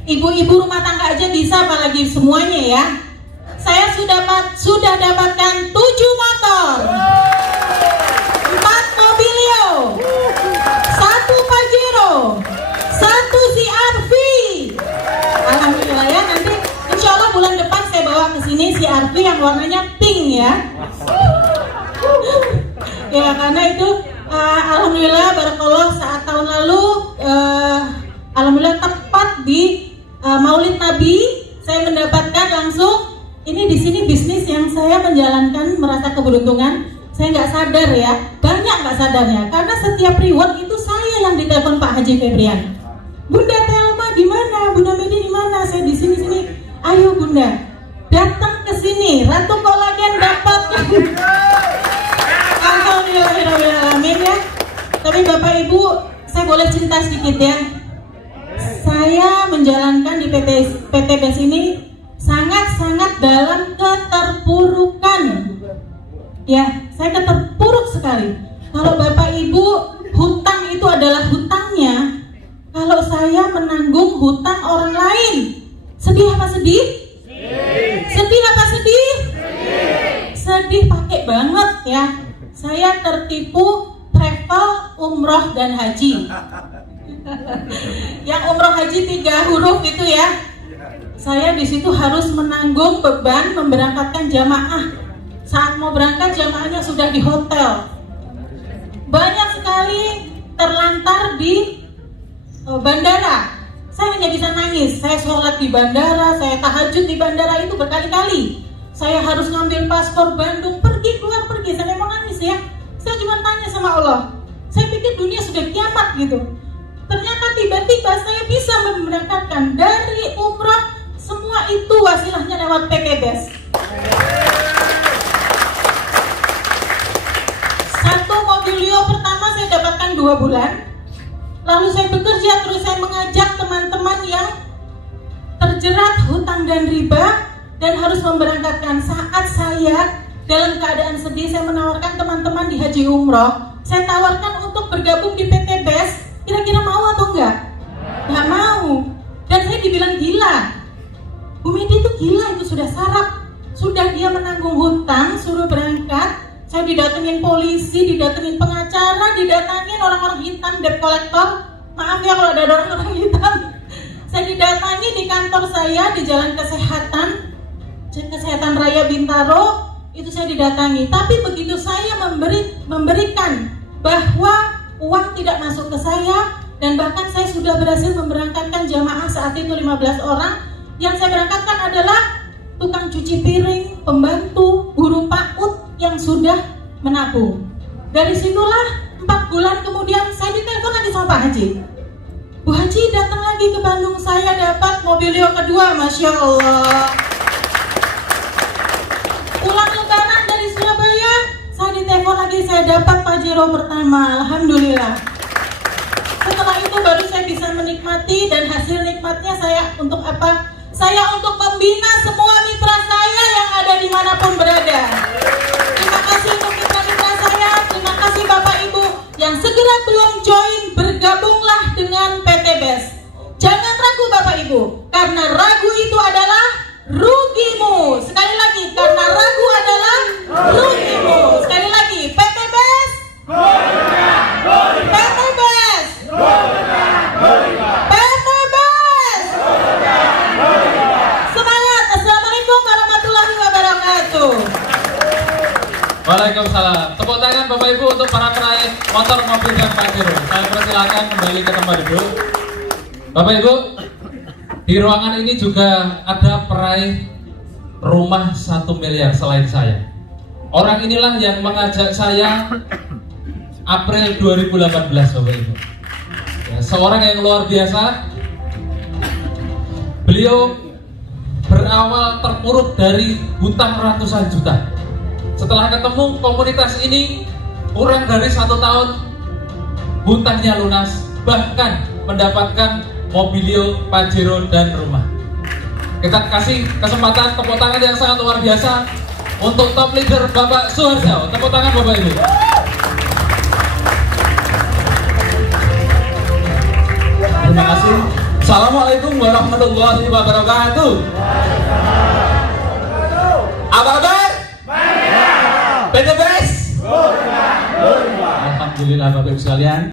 Ibu-ibu rumah tangga aja bisa, apalagi semuanya ya. Saya sudah dapatkan 7 motor, 4 mobilio, 1 Pajero, 1 CR-V. Alhamdulillah ya, nanti insya Allah bulan depan saya bawa ke sini CR-V yang warnanya pink ya. Ya karena itu alhamdulillah barakallah saat tahun lalu alhamdulillah tepat di Maulid Nabi saya mendapatkan langsung di sini bisnis yang saya menjalankan merasa keberuntungan. Saya nggak sadar ya, banyak nggak sadarnya. Karena setiap reward itu saya yang ditelepon Pak Haji Febrian. Bunda Telma di mana? Bunda Medi di mana? Saya di sini. Ayo Bunda, datang ke sini. Ratu Kolagen dapat. Alhamdulillahirobbilalamin ya. Tapi Bapak Ibu, saya boleh cerita sedikit ya. Saya menjalankan di PT BES ini sangat-sangat dalam keterpurukan. Ya, saya terpuruk sekali. Kalau Bapak Ibu, hutang itu adalah hutangnya. Kalau saya menanggung hutang orang lain, sedih apa sedih? Sedih apa sedih? Sedih pakai banget ya. Saya tertipu travel, umroh dan haji. Yang umroh haji 3 huruf itu ya. Saya di situ harus menanggung beban memberangkatkan jamaah. Saat mau berangkat jamaahnya sudah di hotel. Banyak sekali terlantar di bandara. Saya hanya bisa nangis. Saya sholat di bandara, saya tahajud di bandara itu berkali-kali. Saya harus ngambil paspor Bandung, pergi keluar pergi. Saya mau nangis ya. Saya cuma tanya sama Allah. Saya pikir dunia sudah kiamat gitu. Ternyata tiba-tiba saya bisa memberangkatkan dari umrah. Semua itu wasilahnya lewat PT BES. Satu mobilio pertama saya dapatkan 2 bulan. Lalu saya bekerja terus, saya mengajak teman-teman yang terjerat hutang dan riba dan harus memberangkatkan. Saat saya dalam keadaan sedih, saya menawarkan teman-teman di haji umroh. Saya tawarkan untuk bergabung di PT BES. Kira-kira mau atau enggak? Enggak mau. Dan saya dibilang gila. Bu Medi itu gila, itu sudah sarap. Sudah dia menanggung hutang, suruh berangkat. Saya didatengin polisi, didatengin pengacara, didatengin orang-orang hitam, debt collector. Maaf ya kalau ada orang-orang hitam. Saya didatangi di kantor saya di Jalan Kesehatan Raya Bintaro. Itu saya didatangi. Tapi begitu saya memberikan bahwa uang tidak masuk ke saya, dan bahkan saya sudah berhasil memberangkatkan jamaah saat itu 15 orang. Yang saya berangkatkan adalah tukang cuci piring, pembantu, guru PAUD yang sudah menabung. Dari situlah 4 bulan kemudian saya ditelepon lagi sama Pak Haji. Bu Haji datang lagi ke Bandung, saya dapat mobilio kedua, Masya Allah. Pulang lebaran dari Surabaya, saya ditelepon lagi, saya dapat Pajero pertama, Alhamdulillah. Setelah itu baru saya bisa menikmati, dan hasil nikmatnya saya untuk apa? Saya untuk membina semua mitra saya yang ada dimanapun berada. Terima kasih untuk mitra-mitra saya. Terima kasih Bapak Ibu yang segera belum join, bergabunglah dengan PT BES. Jangan ragu Bapak Ibu, karena ragu itu adalah rugimu. Sekali lagi, karena ragu adalah rugimu. Sekali lagi, PT BES. PT BES. PT BES. Semangat. Assalamualaikum warahmatullahi wabarakatuh. Waalaikumsalam. Tepuk tangan Bapak Ibu untuk para peraih motor, mobil, dan Pajero. Saya persilakan kembali ke tempat duduk. Bapak Ibu, di ruangan ini juga ada peraih rumah 1 miliar selain saya. Orang inilah yang mengajak saya April 2018, Bapak Ibu. Ya, seorang yang luar biasa. Beliau berawal terpuruk dari hutang ratusan juta. Setelah ketemu komunitas ini, kurang dari 1 tahun hutangnya lunas, bahkan mendapatkan mobilio, Pajero, dan rumah. Kita kasih kesempatan tepuk tangan yang sangat luar biasa untuk top leader Bapak Suharjo. Tepuk tangan Bapak Ibu. Terima kasih. Assalamualaikum warahmatullahi wabarakatuh. Apa kabar? PT BES. Alhamdulillah Bapak Ibu sekalian.